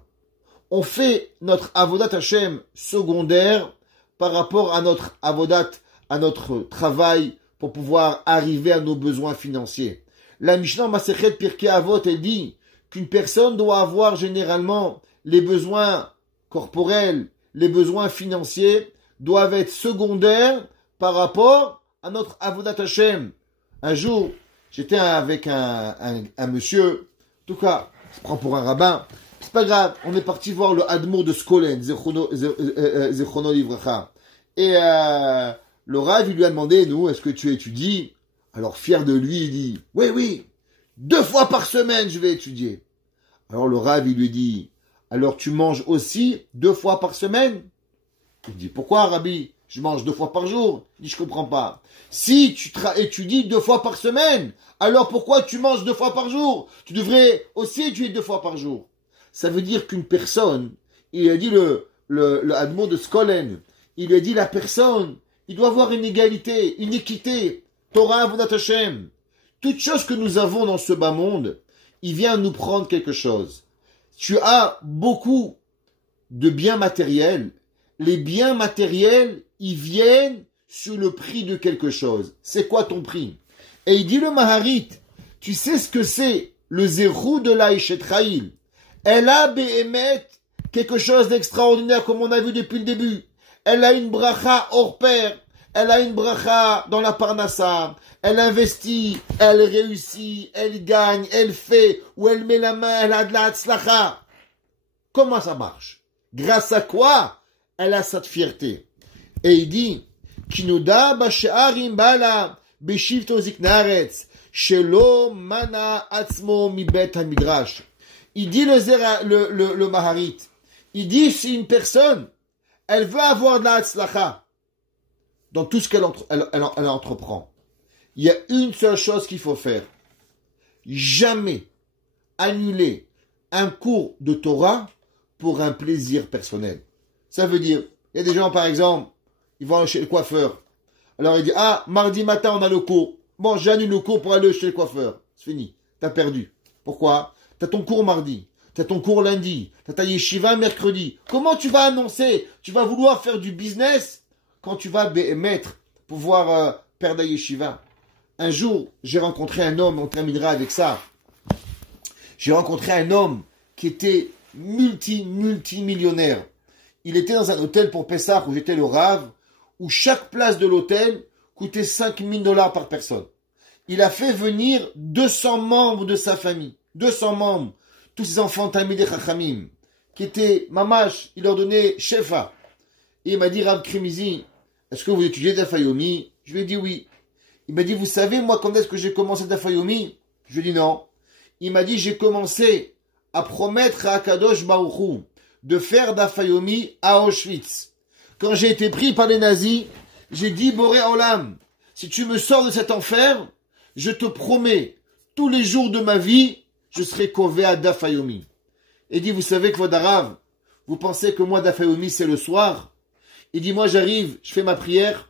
on fait notre avodat Hashem secondaire par rapport à notre avodat à notre travail pour pouvoir arriver à nos besoins financiers. La Mishnah Masechet Pirkei Avot, elle dit qu'une personne doit avoir généralement les besoins corporels, les besoins financiers doivent être secondaires par rapport à notre Avodat Hashem. Un jour, j'étais avec un monsieur, en tout cas, il se prend pour un rabbin, c'est pas grave, on est parti voir le Admour de Skolen, Zechrono Livracha. Et le Rav, il lui a demandé, nous, est-ce que tu étudies? Alors, fier de lui, il dit, oui, 2 fois par semaine, je vais étudier. Alors, le Rav, il lui dit, alors tu manges aussi 2 fois par semaine? Il dit, pourquoi, Rabbi? Je mange 2 fois par jour. Il dit, je comprends pas. Si tu étudies 2 fois par semaine, alors pourquoi tu manges 2 fois par jour? Tu devrais aussi étudier 2 fois par jour. Ça veut dire qu'une personne, il a dit le Admon de Skolen, il lui a dit la personne, il doit avoir une égalité, une équité. Torah Avodat Hashem. Toute chose que nous avons dans ce bas monde, il vient nous prendre quelque chose. Tu as beaucoup de biens matériels. Les biens matériels, ils viennent sur le prix de quelque chose. C'est quoi ton prix? Et il dit le Maharit, tu sais ce que c'est le zérou de la Ishetraïl. Elle a béhémet quelque chose d'extraordinaire comme on a vu depuis le début. Elle a une bracha hors pair. Elle a une bracha dans la parnassa. Elle investit, elle réussit, elle gagne, elle fait, ou elle met la main, elle a de la hatzlacha. Comment ça marche? Grâce à quoi elle a cette fierté? Et il dit, Kinoda b'she'arim bala b'shivto ziknaretz shelo mana atzmo mibet hamidrash. Il dit le Maharit, il dit si une personne, elle veut avoir de la hatzlacha dans tout ce qu'elle entreprend, il y a une seule chose qu'il faut faire. Jamais annuler un cours de Torah pour un plaisir personnel. Ça veut dire, il y a des gens par exemple, ils vont aller chez le coiffeur. Alors il dit, mardi matin on a le cours. Bon, j'annule le cours pour aller chez le coiffeur. C'est fini, t'as perdu. Pourquoi? T'as ton cours mardi, t'as ton cours lundi, t'as ta yeshiva mercredi. Comment tu vas annoncer? Tu vas vouloir faire du business quand tu vas mettre, pouvoir perdre la yeshiva. Un jour, j'ai rencontré un homme, on terminera avec ça. J'ai rencontré un homme qui était multimillionnaire. Il était dans un hôtel pour Pessah où j'étais le Rav, où chaque place de l'hôtel coûtait $5,000 par personne. Il a fait venir 200 membres de sa famille. 200 membres. Tous ses enfants Talmidei Chachamim. Qui étaient mamash. Il leur donnait shefa. Et il m'a dit, Rav Krimizi, est-ce que vous étudiez Daf Yomi? Je lui ai dit oui. Il m'a dit, vous savez, moi, quand est-ce que j'ai commencé Daf Yomi? Je lui ai dit non. Il m'a dit, j'ai commencé à promettre à Akadosh Baruch Hu de faire Daf Yomi à Auschwitz. Quand j'ai été pris par les nazis, j'ai dit, Boré Olam, si tu me sors de cet enfer, je te promets, tous les jours de ma vie, je serai kové à Daf Yomi. Et dit, vous savez que Vodarav, vous pensez que moi, Daf Yomi, c'est le soir? Il dit, moi, j'arrive, je fais ma prière.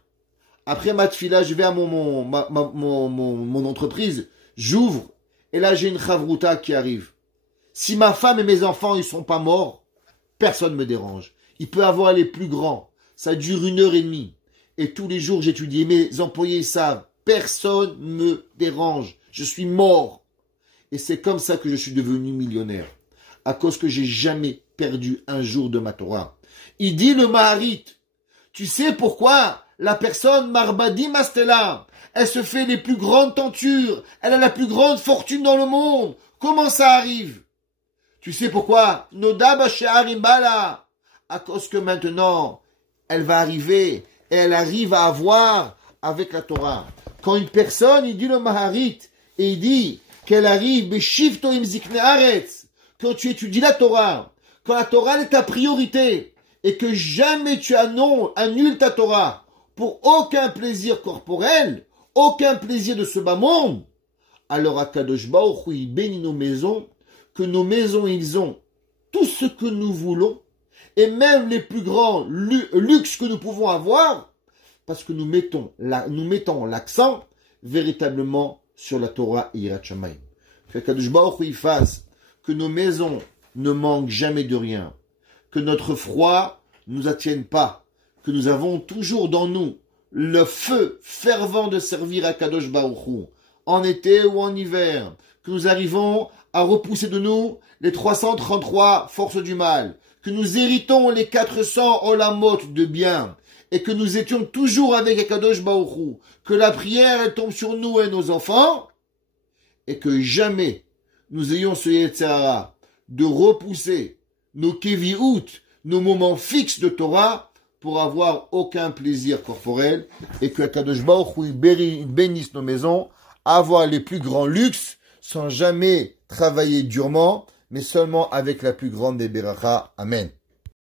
Après ma tfila, je vais à mon entreprise. J'ouvre. Et là, j'ai une chavruta qui arrive. Si ma femme et mes enfants, ils sont pas morts, personne me dérange. Il peut avoir les plus grands. Ça dure 1h30. Et tous les jours, j'étudie. Mes employés savent. Personne me dérange. Je suis mort. Et c'est comme ça que je suis devenu millionnaire. À cause que j'ai jamais perdu un jour de ma Torah. Il dit le Maharit. Tu sais pourquoi la personne Marbadi Mastela, elle se fait les plus grandes tentures, elle a la plus grande fortune dans le monde. Comment ça arrive? Tu sais pourquoi? Noda Bashe'arim Bala. À cause que maintenant, elle va arriver, et elle arrive à avoir avec la Torah. Quand une personne, il dit le Maharit, et il dit qu'elle arrive, Beshivto im zikne aretz, quand tu étudies la Torah, quand la Torah est ta priorité, et que jamais tu annules ta Torah pour aucun plaisir corporel, aucun plaisir de ce bas monde, alors Akadosh Baruch Hu, il bénit nos maisons, que nos maisons, ils ont tout ce que nous voulons, et même les plus grands luxes que nous pouvons avoir, parce que nous mettons l'accent véritablement sur la Torah et Yirat Shamayim. Qu'Akadosh Baruch Hu, il fasse que nos maisons ne manquent jamais de rien, que notre froid ne nous attienne pas, que nous avons toujours dans nous le feu fervent de servir à Kadosh Baruch Hu, en été ou en hiver, que nous arrivons à repousser de nous les 333 forces du mal, que nous héritons les 400 olamot de bien, et que nous étions toujours avec Akadosh Baruch Hu, que la prière elle tombe sur nous et nos enfants, et que jamais nous ayons ce Yetzer Hara de repousser nos Kevi'ut, nos moments fixes de Torah, pour avoir aucun plaisir corporel, et que Akadosh Baruch Hu bénisse nos maisons, avoir les plus grands luxes, sans jamais travailler durement, mais seulement avec la plus grande des berachas. Amen.